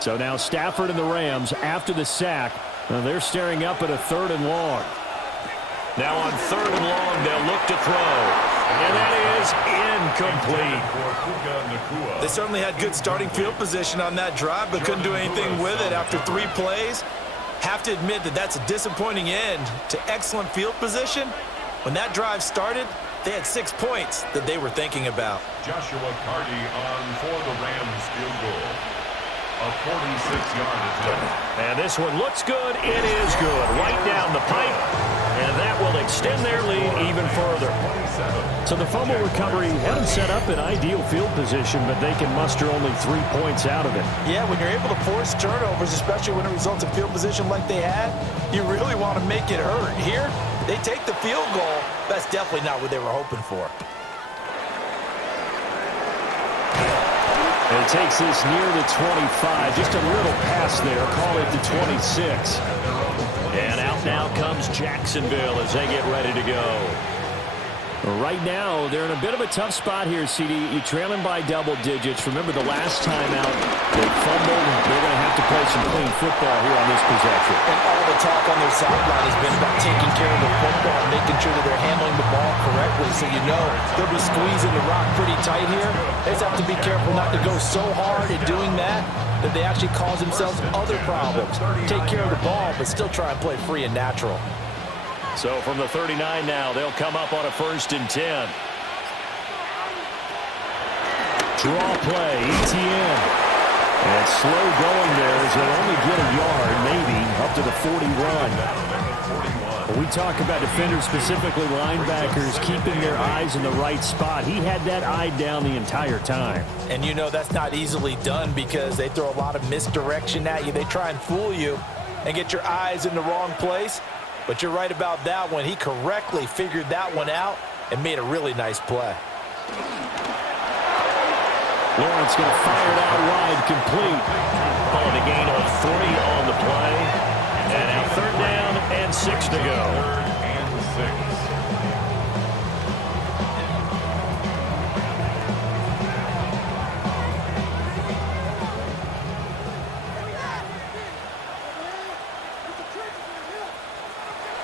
So now Stafford and the Rams, after the sack, they're staring up at a 3rd and long. Now on 3rd and long, they'll look to throw. And that is incomplete. They certainly had good starting field position on that drive, but couldn't do anything with it after 3 plays. Have to admit that that's a disappointing end to excellent field position. When that drive started, they had 6 points that they were thinking about. Joshua Carty on for the Rams field goal. A 46-yard attempt. And this one looks good. It is good. Right down the pipe. And that will extend their lead even further. So the fumble recovery had them set up in ideal field position, but they can muster only 3 points out of it. Yeah, when you're able to force turnovers, especially when it results in field position like they had, you really want to make it hurt. Here, they take the field goal. That's definitely not what they were hoping for. And it takes this near the 25. Just a little pass there. Call it the 26. And out now comes Jacksonville as they get ready to go. Right now, they're in a bit of a tough spot here, CD. You're trailing by double digits. Remember the last time out, they fumbled. They're going to have to play some clean football here on this possession. And all the talk on their sideline has been about taking care of the football, making sure that they're handling the ball correctly. So you know they'll be squeezing the rock pretty tight here. They just have to be careful not to go so hard at doing that they actually cause themselves other problems. Take care of the ball, but still try and play free and natural. So from the 39 now, they'll come up on a 1st and 10. Draw play, ETN. And slow going there as they'll only get a yard, maybe, up to the 41. We talk about defenders, specifically linebackers, keeping their eyes in the right spot. He had that eye down the entire time. And you know that's not easily done because they throw a lot of misdirection at you. They try and fool you and get your eyes in the wrong place. But you're right about that one. He correctly figured that one out and made a really nice play. Lawrence going to fire it out wide, complete. On a gain of 3 on the play. And now 3rd down and 6 to go. 3rd and 6.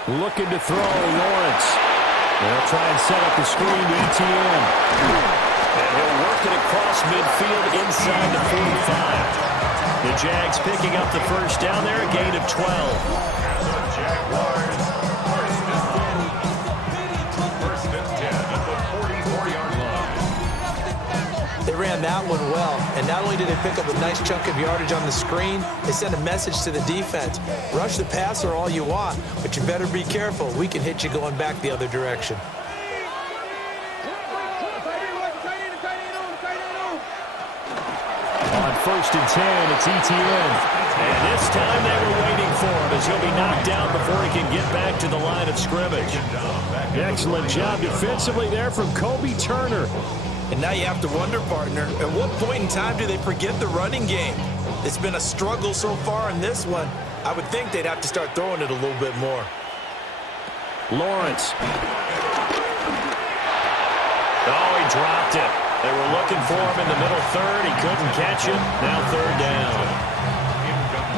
Looking to throw, Lawrence. They'll try and set up the screen to ETN. And he'll work it across midfield inside the 45. The Jags picking up the 1st down there, a gain of 12. The Jaguars, 1st and 10 at the 44-yard line. They ran that one well, and not only did they pick up a nice chunk of yardage on the screen, they sent a message to the defense. Rush the passer all you want, but you better be careful. We can hit you going back the other direction. On 1st and 10, it's ETN. And this time they were waiting for him as he'll be knocked down before he can get back to the line of scrimmage. Excellent job defensively there from Kobe Turner. And now you have to wonder, partner, at what point in time do they forget the running game? It's been a struggle so far in this one. I would think they'd have to start throwing it a little bit more. Lawrence. Oh, he dropped it. They were looking for him in the middle third. He couldn't catch it. Now third down.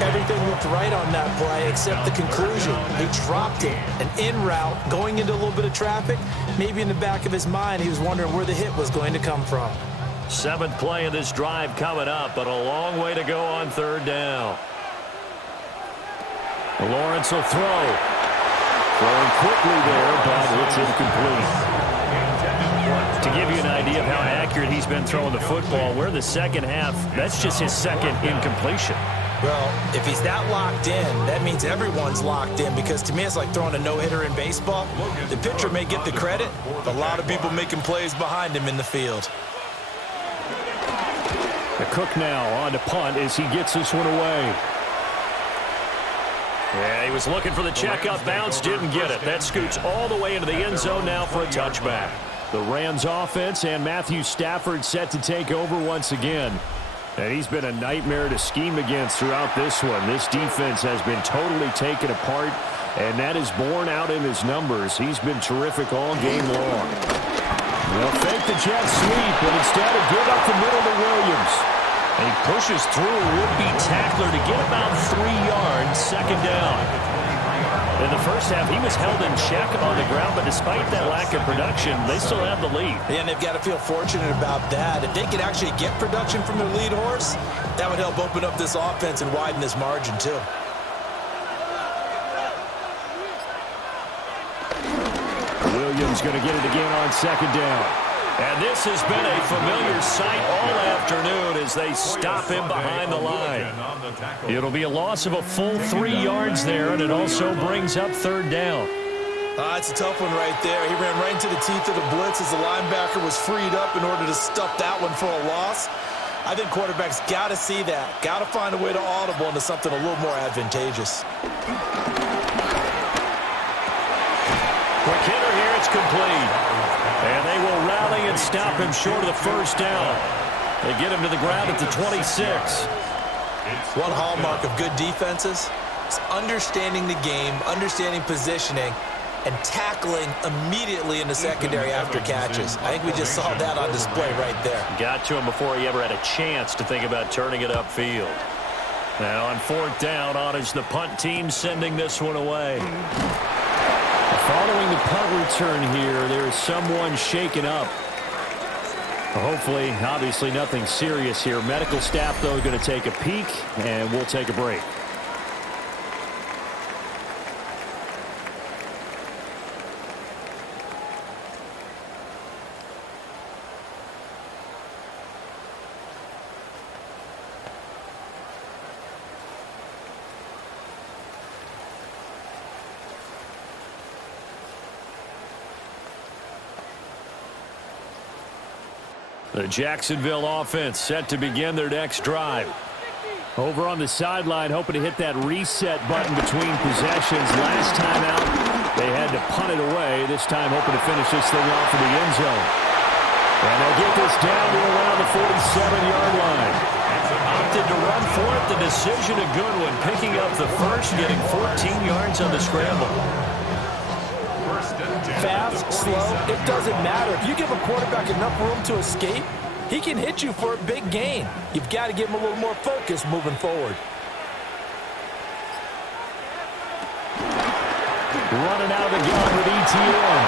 Everything looked right on that play except the conclusion. He dropped it. An in route, going into a little bit of traffic. Maybe in the back of his mind, he was wondering where the hit was going to come from. 7th play of this drive coming up, but a long way to go on third down. Lawrence will throw. Throwing quickly there, but it's incomplete. To give you an idea of how accurate he's been throwing the football, we're in the second half. That's just his second incompletion. Well, if he's that locked in, that means everyone's locked in, because to me it's like throwing a no-hitter in baseball. The pitcher may get the credit, but a lot of people making plays behind him in the field. The Cook now on to punt as he gets this one away. Yeah, he was looking for the checkup bounce, didn't get it. That scoots all the way into the end zone now for a touchback. The Rams offense and Matthew Stafford set to take over once again. And he's been a nightmare to scheme against throughout this one. This defense has been totally taken apart, and that is borne out in his numbers. He's been terrific all game long. They'll fake the jet sweep, but instead of give up the middle to Williams. And he pushes through a would-be tackler to get about 3 yards, second down. In the first half, he was held in check on the ground, but despite that lack of production, they still have the lead. Yeah, and they've got to feel fortunate about that. If they could actually get production from their lead horse, that would help open up this offense and widen this margin too. Williams going to get it again on second down. And this has been a familiar sight all afternoon as they stop him behind the line. It'll be a loss of a full 3 yards there, and it also brings up third down. It's a tough one right there. He ran right into the teeth of the blitz as the linebacker was freed up in order to stuff that one for a loss. I think quarterbacks got to see that. Got to find a way to audible into something a little more advantageous. Quick hitter here, it's complete. And they will rally and stop him short of the first down. They get him to the ground at the 26. One hallmark of good defenses is understanding the game, understanding positioning, and tackling immediately in the secondary after catches. I think we just saw that on display right there. Got to him before he ever had a chance to think about turning it upfield. Now on fourth down, on is the punt team sending this one away. Following the punt return here, there is someone shaken up. Hopefully, obviously nothing serious here. Medical staff, though, going to take a peek, and we'll take a break. The Jacksonville offense set to begin their next drive. Over on the sideline, hoping to hit that reset button between possessions. Last time out, they had to punt it away. This time, hoping to finish this thing off in the end zone. And they'll get this down to around the 47-yard line. Opted to run for it. The decision a good one. Picking up the first, getting 14 yards on the scramble. Fast, slow, it doesn't matter. If you give a quarterback enough room to escape, he can hit you for a big gain. You've got to give him a little more focus moving forward. Running out of the gun with ETN.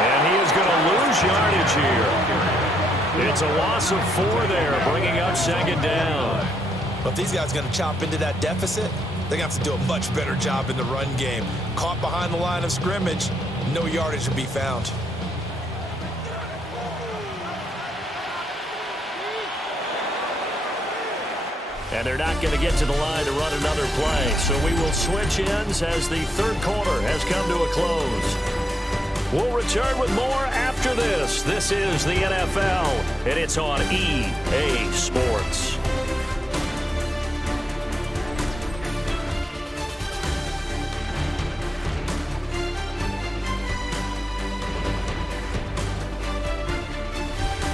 And he is going to lose yardage here. It's a loss of 4 there, bringing up second down. But if these guys are going to chop into that deficit, they're going to have to do a much better job in the run game. Caught behind the line of scrimmage, no yardage to be found. And they're not going to get to the line to run another play. So we will switch ends as the third quarter has come to a close. We'll return with more after this. This is the NFL, and it's on EA Sports.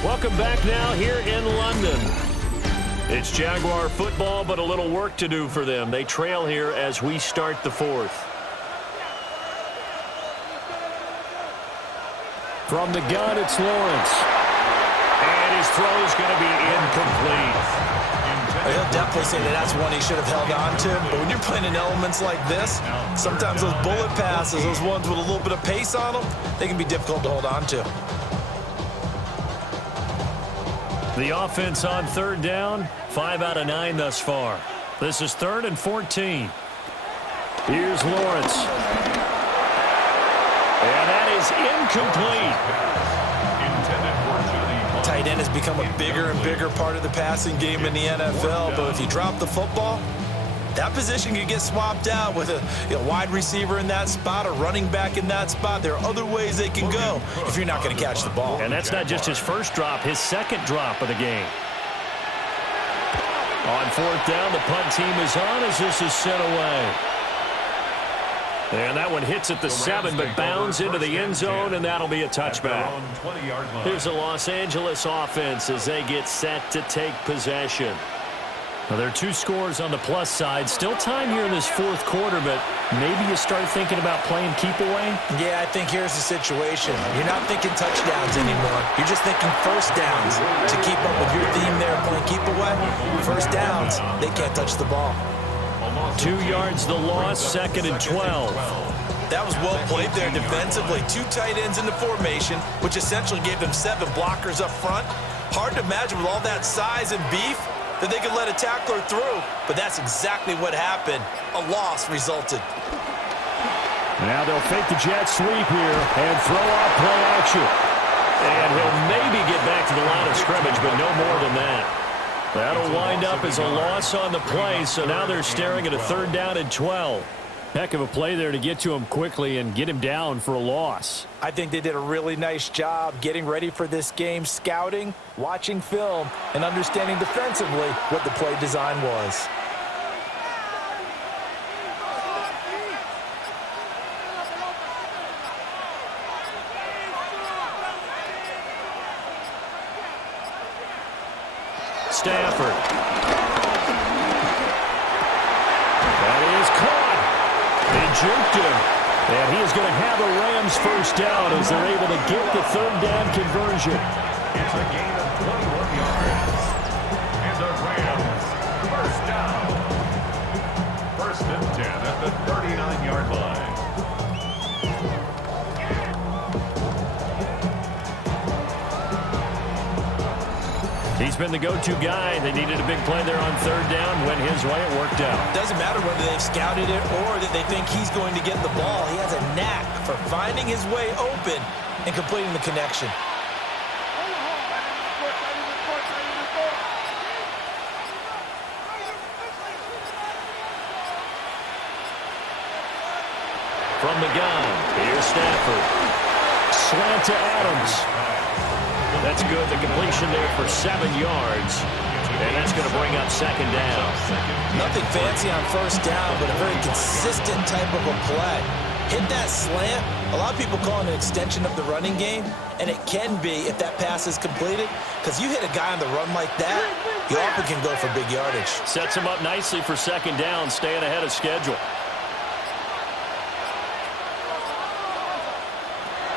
Welcome back now here in London. It's Jaguar football, but a little work to do for them. They trail here as we start the fourth. From the gun, it's Lawrence. And his throw is going to be incomplete. He'll definitely say that's one he should have held on to. But when you're playing in elements like this, sometimes those bullet passes, those ones with a little bit of pace on them, they can be difficult to hold on to. The offense on third down, 5 out of 9 thus far. This is 3rd and 14. Here's Lawrence. And that is incomplete. Tight end has become a bigger and bigger part of the passing game in the NFL, but if you drop the football, that position could get swapped out with a wide receiver in that spot, a running back in that spot. There are other ways they can go if you're not going to catch the ball. And that's not just his first drop, his second drop of the game. On 4th down, the punt team is on as this is sent away. And that one hits at the 7, but bounds into the end zone, and that'll be a touchback. Here's the Los Angeles offense as they get set to take possession. Well, there are 2 scores on the plus side. Still time here in this 4th quarter, but maybe you start thinking about playing keep away? Yeah, I think here's the situation. You're not thinking touchdowns anymore. You're just thinking first downs. To keep up with your theme there, playing keep away, first downs, they can't touch the ball. 2 yards the loss, 2nd and 12. That was well played there defensively. 2 tight ends in the formation, which essentially gave them 7 blockers up front. Hard to imagine with all that size and beef that they could let a tackler through, but that's exactly what happened. A loss resulted. Now they'll fake the jet sweep here and throw out play action. And he'll maybe get back to the line of scrimmage, but no more than that. That'll wind up as a loss on the play, so now they're staring at a 3rd down and 12. Heck of a play there to get to him quickly and get him down for a loss. I think they did a really nice job getting ready for this game, scouting, watching film, and understanding defensively what the play design was. Stafford. That is caught. They juked him. And he is going to have a Rams first down as they're able to get the 3rd down conversion. It's a gain of 21 yards. And the Rams first down. 1st and 10 at the 39-yard line. He's been the go-to guy. They needed a big play there on 3rd down. Went his way. It worked out. Doesn't matter whether they've scouted it or that they think he's going to get the ball. He has a knack for finding his way open and completing the connection. From the gun, here's Stafford. Slant to Adams. That's good. The completion there for 7 yards. And that's going to bring up 2nd down. Nothing fancy on 1st down, but a very consistent type of a play. Hit that slant. A lot of people call it an extension of the running game, and it can be if that pass is completed, because you hit a guy on the run like that, you often can go for big yardage. Sets him up nicely for 2nd down, staying ahead of schedule.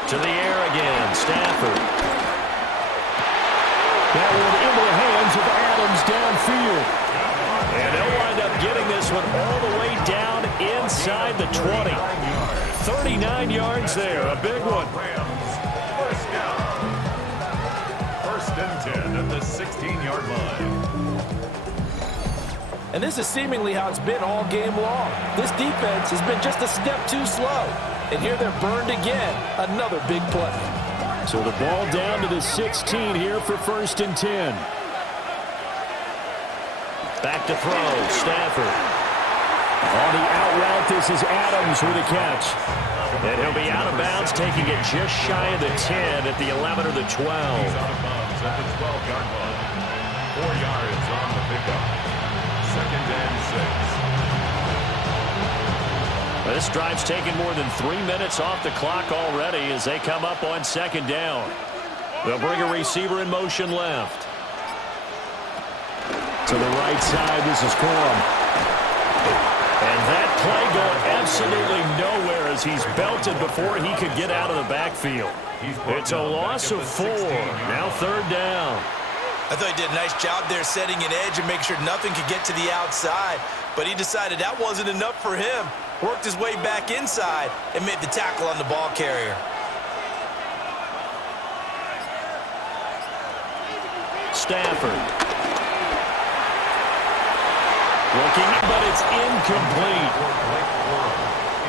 To the air again, Stafford. That one into the hands of Adams downfield. And they'll wind up getting this one all the way down inside the 20. 39 yards there, a big one. First down. 1st and 10 at the 16-yard line. And this is seemingly how it's been all game long. This defense has been just a step too slow. And here they're burned again. Another big play. So the ball down to the 16 here for 1st and 10. Back to throw, Stafford. On the out route, this is Adams with a catch. And he'll be out of bounds, taking it just shy of the 10 at the 11 or the 12. He's out of bounds at the 12-yard line. 4 yards on the pickup. 2nd and 6. This drive's taken more than 3 minutes off the clock already as they come up on 2nd down. They'll bring a receiver in motion left. To the right side, this is Corum. And that play going absolutely nowhere as he's belted before he could get out of the backfield. It's a loss of 4. Now 3rd down. I thought he did a nice job there setting an edge and make sure nothing could get to the outside. But he decided that wasn't enough for him. Worked his way back inside and made the tackle on the ball carrier. Stafford. Looking, but it's incomplete.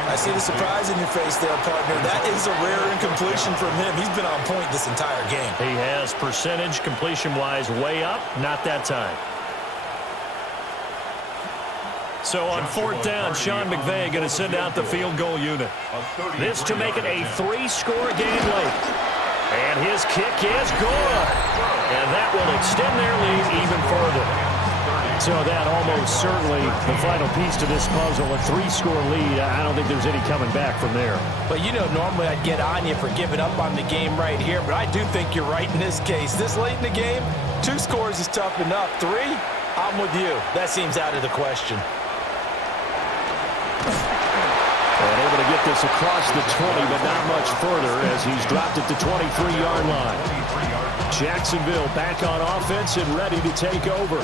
I see the surprise in your face there, partner. That is a rare incompletion from him. He's been on point this entire game. He has percentage completion-wise way up. Not that time. So on 4th down, Sean McVay going to send out the field goal unit. This to make it a 3-score game late. And his kick is good. And that will extend their lead even further. So that almost certainly the final piece to this puzzle, a 3-score lead. I don't think there's any coming back from there. But you know, normally I'd get on you for giving up on the game right here, but I do think you're right in this case. This late in the game, 2 scores is tough enough. 3, I'm with you. That seems out of the question. And able to get this across the 20, but not much further as he's dropped it to 23-yard line. Jacksonville back on offense and ready to take over.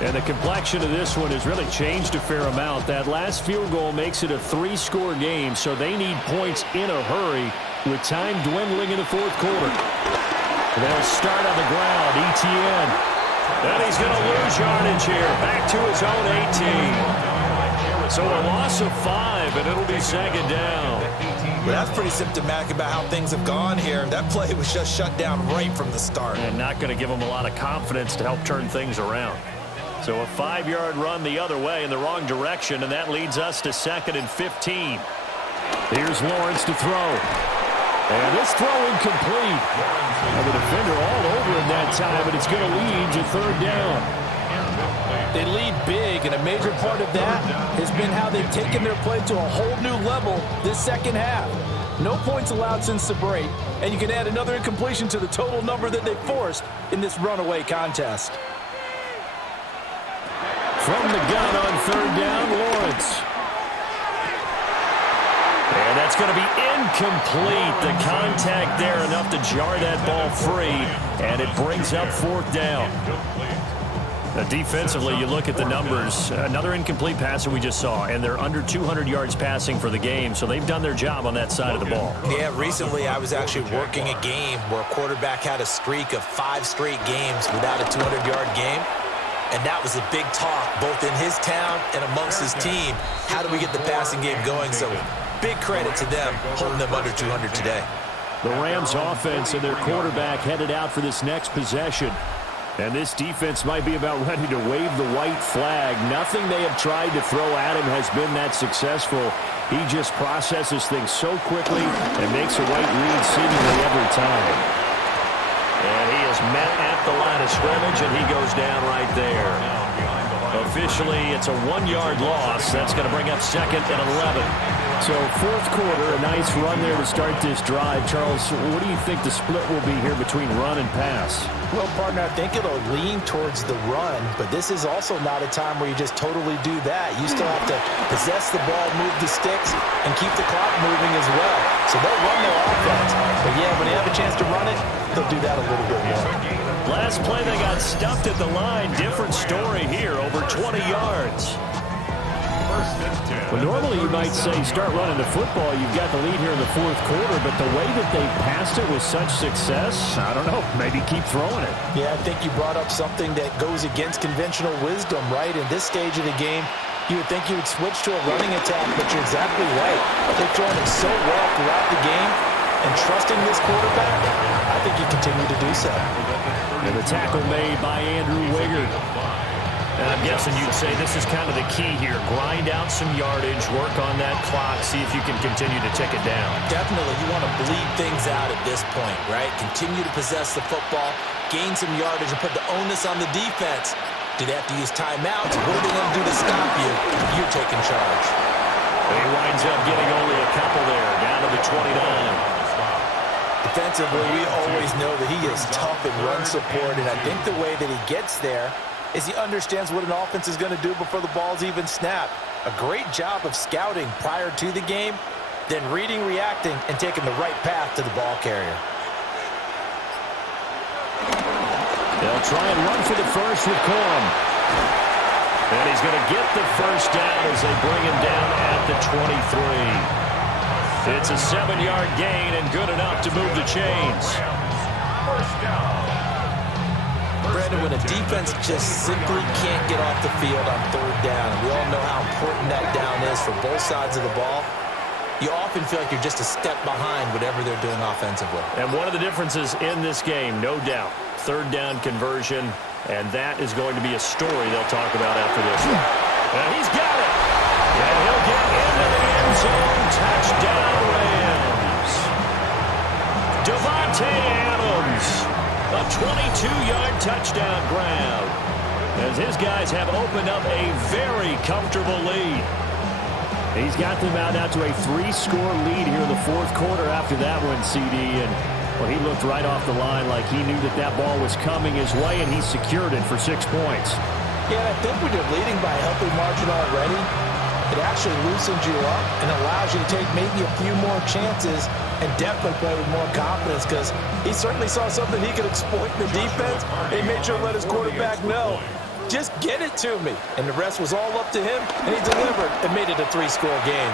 And the complexion of this one has really changed a fair amount. That last field goal makes it a 3-score game, so they need points in a hurry with time dwindling in the 4th quarter. They'll start on the ground, Etienne. Then he's going to lose yardage here, back to his own 18. So a loss of 5, and it'll be 2nd down. Well, that's pretty symptomatic about how things have gone here. That play was just shut down right from the start. And not going to give him a lot of confidence to help turn things around. So a 5-yard run the other way in the wrong direction, and that leads us to 2nd and 15. Here's Lawrence to throw. And this throw incomplete. And the defender all over him that time, but it's going to lead to 3rd down. They lead big, and a major part of that has been how they've taken their play to a whole new level this second half. No points allowed since the break, and you can add another incompletion to the total number that they forced in this runaway contest. From the gun on 3rd down, Lawrence. And that's going to be incomplete. The contact there enough to jar that ball free, and it brings up 4th down. Defensively, you look at the numbers. Another incomplete pass that we just saw, and they're under 200 yards passing for the game, so they've done their job on that side of the ball. Yeah, recently I was actually working a game where a quarterback had a streak of 5 straight games without a 200-yard game, and that was a big talk both in his town and amongst his team. How do we get the passing game going? So big credit to them holding them under 200 today. The Rams offense and their quarterback headed out for this next possession. And this defense might be about ready to wave the white flag. Nothing they have tried to throw at him has been that successful. He just processes things so quickly and makes a right read seemingly every time. And he is met at the line of scrimmage, and he goes down right there. Officially, it's a 1-yard loss. That's going to bring up 2nd and 11. So 4th quarter, a nice run there to start this drive. Charles, what do you think the split will be here between run and pass? Well, partner, I think it'll lean towards the run, but this is also not a time where you just totally do that. You still have to possess the ball, move the sticks, and keep the clock moving as well. So they'll run their offense, but yeah, when they have a chance to run it, they'll do that a little bit more. Last play, they got stuffed at the line. Different story here, over 20 yards. Well, normally you might say start running the football. You've got the lead here in the 4th quarter, but the way that they passed it with such success, I don't know, maybe keep throwing it. Yeah, I think you brought up something that goes against conventional wisdom, right? In this stage of the game, you would think you would switch to a running attack, but you're exactly right. They've thrown it so well throughout the game, and trusting this quarterback, I think you continue to do so. And the tackle made by Andrew Wigard. And I'm guessing you'd say this is kind of the key here. Grind out some yardage, work on that clock, see if you can continue to tick it down. Definitely, you want to bleed things out at this point, right? Continue to possess the football, gain some yardage, and put the onus on the defense. Do they have to use timeouts? What are they going to do to stop you? You're taking charge. He winds up getting only a couple there, down to the 29. Defensively, we always know that he is tough in run support, and I think the way that he gets there is he understands what an offense is going to do before the ball's even snapped. A great job of scouting prior to the game, then reading, reacting, and taking the right path to the ball carrier. They'll try and run for the first with Corum. And he's going to get the first down as they bring him down at the 23. It's a 7-yard gain and good enough to move the chains. First down. Brandon, when a defense just simply can't get off the field on third down, we all know how important that down is for both sides of the ball, you often feel like you're just a step behind whatever they're doing offensively. And one of the differences in this game, no doubt, third down conversion, and that is going to be a story they'll talk about after this one. And he's got it. And he'll get into the end zone. Touchdown, Rams. Devontae Adams, a 22-yard touchdown grab, as his guys have opened up a very comfortable lead. He's got them out now to a 3-score lead here in the fourth quarter after that one, CD. And, well, he looked right off the line like he knew that that ball was coming his way, and he secured it for 6 points. Yeah, I think when you're leading by a healthy margin already, it actually loosens you up and allows you to take maybe a few more chances and definitely play with more confidence, because he certainly saw something he could exploit in the defense. He made sure to let his quarterback know, just get it to me. And the rest was all up to him, and he delivered and made it a 3-score game.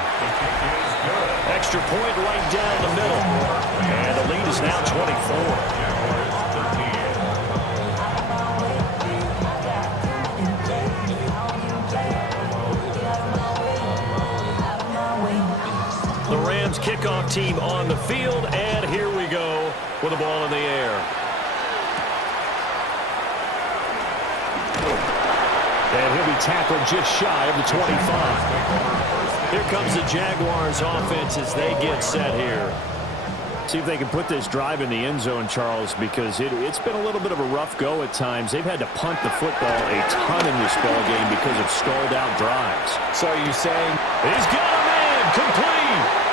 Extra point right down the middle. And the lead is now 24. The Rams kickoff team on the field, and here we go with the ball in the air. And he'll be tackled just shy of the 25. Here comes the Jaguars offense as they get set here. See if they can put this drive in the end zone, Charles, because it's been a little bit of a rough go at times. They've had to punt the football a ton in this ball game because of stalled out drives. So are you saying he's got a man complete?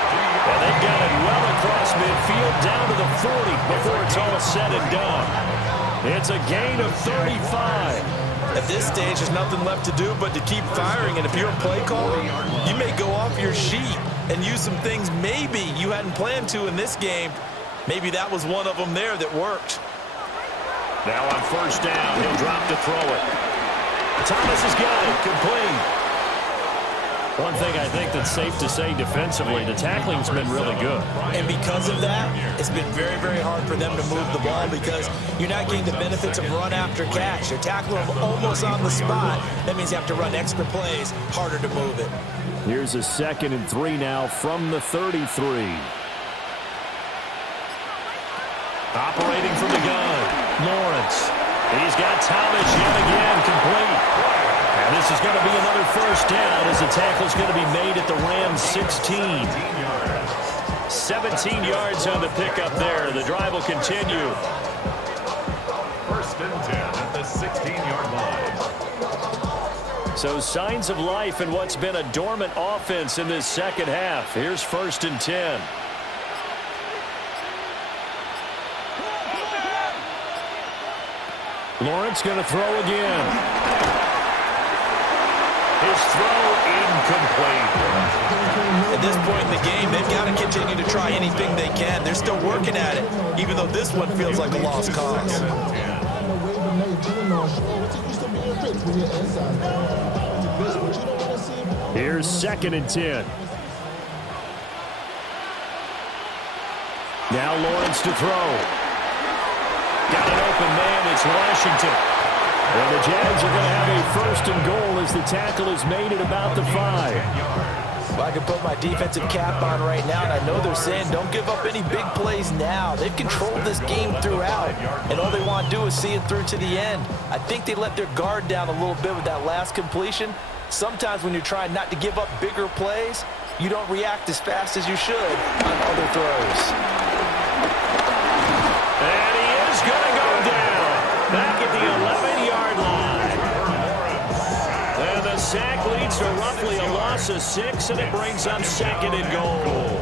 And they've got it well across midfield down to the 40 before it's all said and done. It's a gain of 35. At this stage, there's nothing left to do but to keep firing. And if you're a play caller, you may go off your sheet and use some things maybe you hadn't planned to in this game. Maybe that was one of them there that worked. Now on first down, he'll drop to throw it. Thomas has got it, complete. One thing I think that's safe to say defensively, the tackling's been really good. And because of that, it's been very, very hard for them to move the ball because you're not getting the benefits of run after catch. You're tackling them almost on the spot. That means you have to run extra plays, harder to move it. Here's a 2nd and 3 now from the 33. Operating from the gun, Lawrence. He's got Thomas yet again, complete. And this is going to be another first down as the tackle's going to be made at the Rams' 16. 17 yards on the pickup there. The drive will continue. First and 10 at the 16-yard line. So signs of life in what's been a dormant offense in this second half. Here's first and 10. Lawrence going to throw again. His throw incomplete. At this point in the game, they've got to continue to try anything they can. They're still working at it, even though this one feels like a lost cause. Here's 2nd and 10. Now Lawrence to throw. Got an open man. It's Washington. And the Jags are going to have a 1st and goal as the tackle is made at about the 5. Well, I can put my defensive cap on right now, and I know they're saying don't give up any big plays now. They've controlled this game throughout, and all they want to do is see it through to the end. I think they let their guard down a little bit with that last completion. Sometimes when you're trying not to give up bigger plays, you don't react as fast as you should on other throws. And he is going to go down back at the 11-yard line. And the sack leads to roughly a loss of 6, and it brings up 2nd and goal.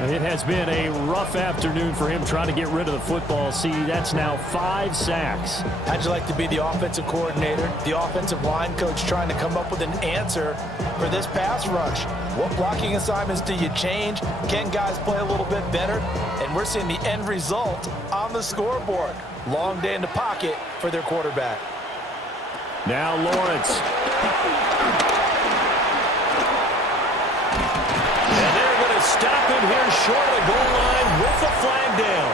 It has been a rough afternoon for him trying to get rid of the football. See, that's now 5 sacks. How'd you like to be the offensive coordinator, the offensive line coach trying to come up with an answer for this pass rush? What blocking assignments do you change? Can guys play a little bit better? And we're seeing the end result on the scoreboard. Long day in the pocket for their quarterback. Now Lawrence. And they're going to stop him here short of the goal line with the flag down.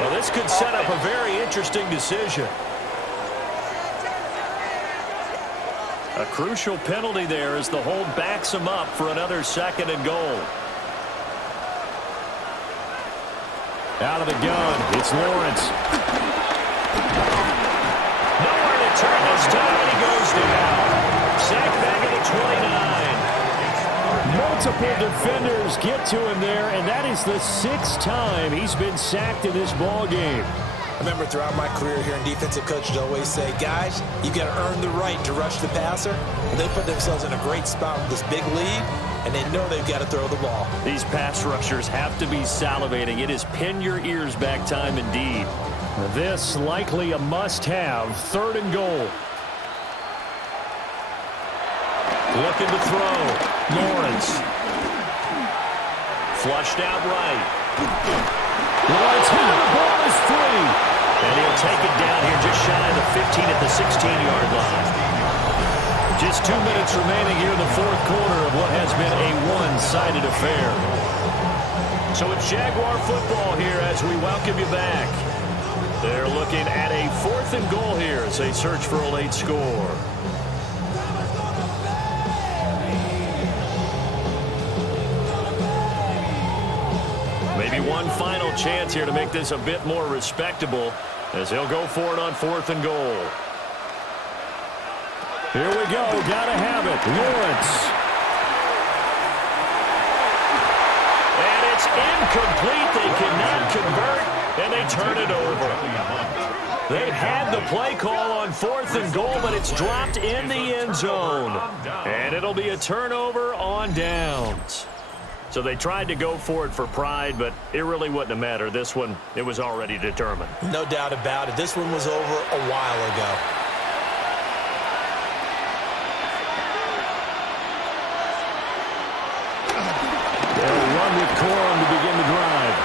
Well, this could set up a very interesting decision. A crucial penalty there as the hold backs him up for another 2nd and goal. Out of the gun, it's Lawrence. Nowhere to turn this time, and he goes down. Sacked back at the 29. Multiple defenders get to him there, and that is the 6th time he's been sacked in this ball game. I remember throughout my career here in defensive coaches always say, guys, you got to earn the right to rush the passer. They put themselves in a great spot with this big lead, and they know they've got to throw the ball. These pass rushers have to be salivating. It is pin your ears back time indeed. This likely a must-have. 3rd and goal. Looking to throw. Lawrence. Flushed out right. Lawrence, the ball is free. And he'll take it down here just shy of the 15 at the 16-yard line. Just 2 minutes remaining here in the 4th quarter of what has been a one-sided affair. So it's Jaguar football here as we welcome you back. They're looking at a 4th and goal here as they search for a late score. Maybe one final chance here to make this a bit more respectable as they'll go for it on 4th and goal. Here we go. Gotta have it. Lawrence. And it's incomplete. They cannot convert, and they turn it over. They had the play call on 4th and goal, but it's dropped in the end zone. And it'll be a turnover on downs. So they tried to go for it for pride, but it really wouldn't have mattered. This one, it was already determined. No doubt about it. This one was over a while ago. They'll run with Corum to begin the drive.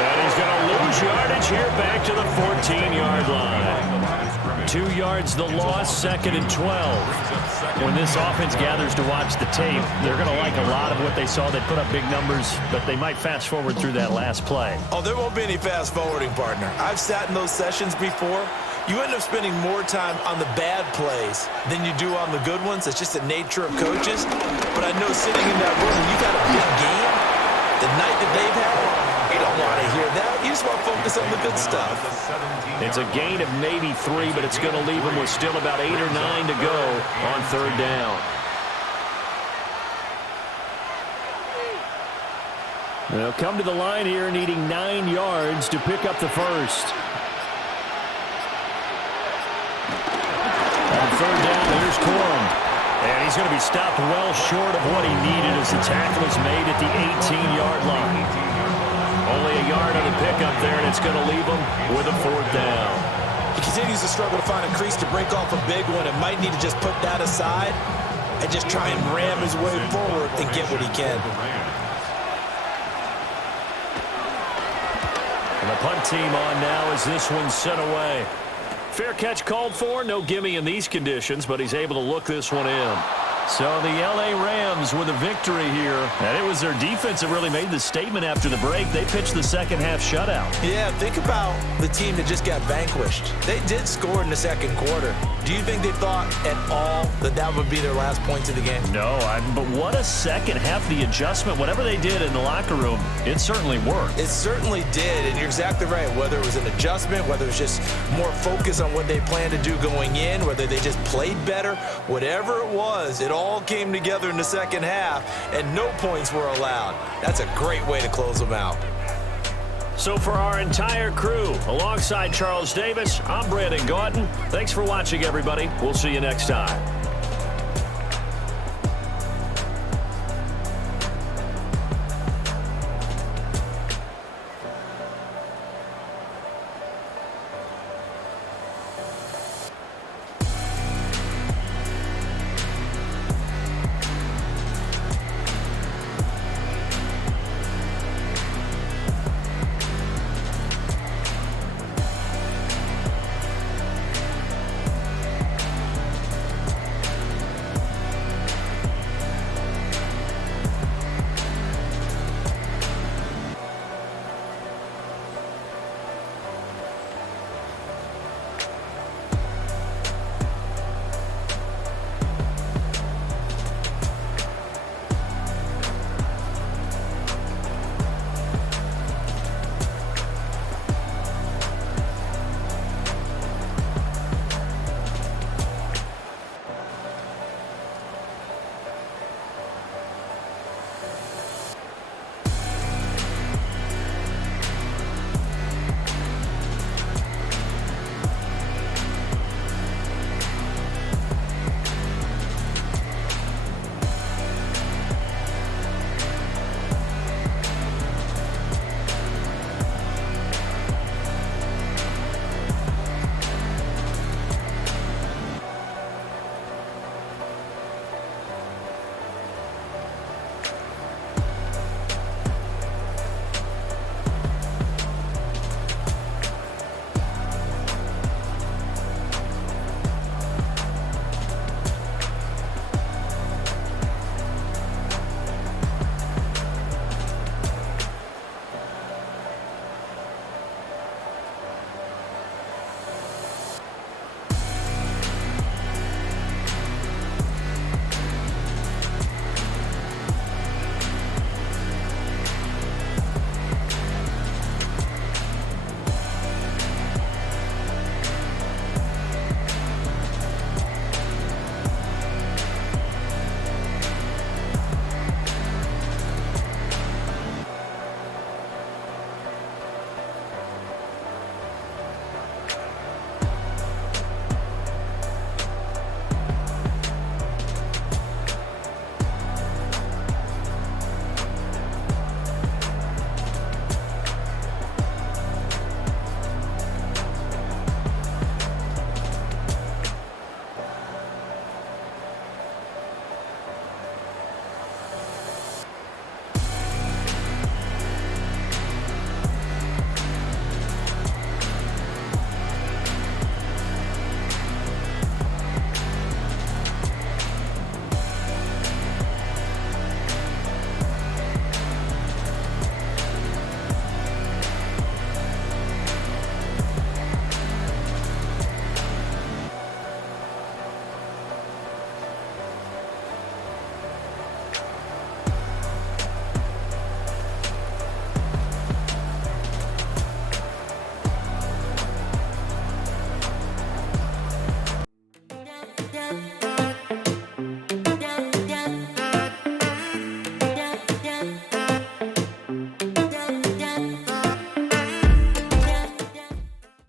And he's going to lose yardage here back to the 14-yard line. 2 yards the loss, 2nd and 12. When this offense gathers to watch the tape, they're going to like a lot of what they saw. They put up big numbers, but they might fast forward through that last play. Oh, there won't be any fast forwarding, partner. I've sat in those sessions before. You end up spending more time on the bad plays than you do on the good ones. It's just the nature of coaches. But I know sitting in that room, you got a big game, the night that they've had, you don't want to hear that. You just want to focus on the good stuff. It's a gain of maybe 3, but it's going to leave them with still about 8 or 9 to go on 3rd down. They'll come to the line here needing 9 yards to pick up the first. On 3rd down, here's Corum. And he's going to be stopped well short of what he needed as the tackle is made at the 18-yard line. Only a yard on the pickup there, and it's going to leave him with a 4th down. He continues to struggle to find a crease to break off a big one and might need to just put that aside and just try and ram his way forward and get what he can. And the punt team on now as this one's sent away. Fair catch called for, no gimme in these conditions, but he's able to look this one in. So the L.A. Rams with a victory here. And it was their defense that really made the statement after the break. They pitched the second half shutout. Yeah, think about the team that just got vanquished. They did score in the 2nd quarter. Do you think they thought at all that that would be their last points of the game? No, but what a second half. The adjustment, whatever they did in the locker room, it certainly worked. It certainly did, and you're exactly right. Whether it was an adjustment, whether it was just more focus on what they planned to do going in, whether they just played better, whatever it was, it all came together in the 2nd half, and no points were allowed. That's a great way to close them out. So for our entire crew, alongside Charles Davis, I'm Brandon Gautin. Thanks for watching, everybody. We'll see you next time.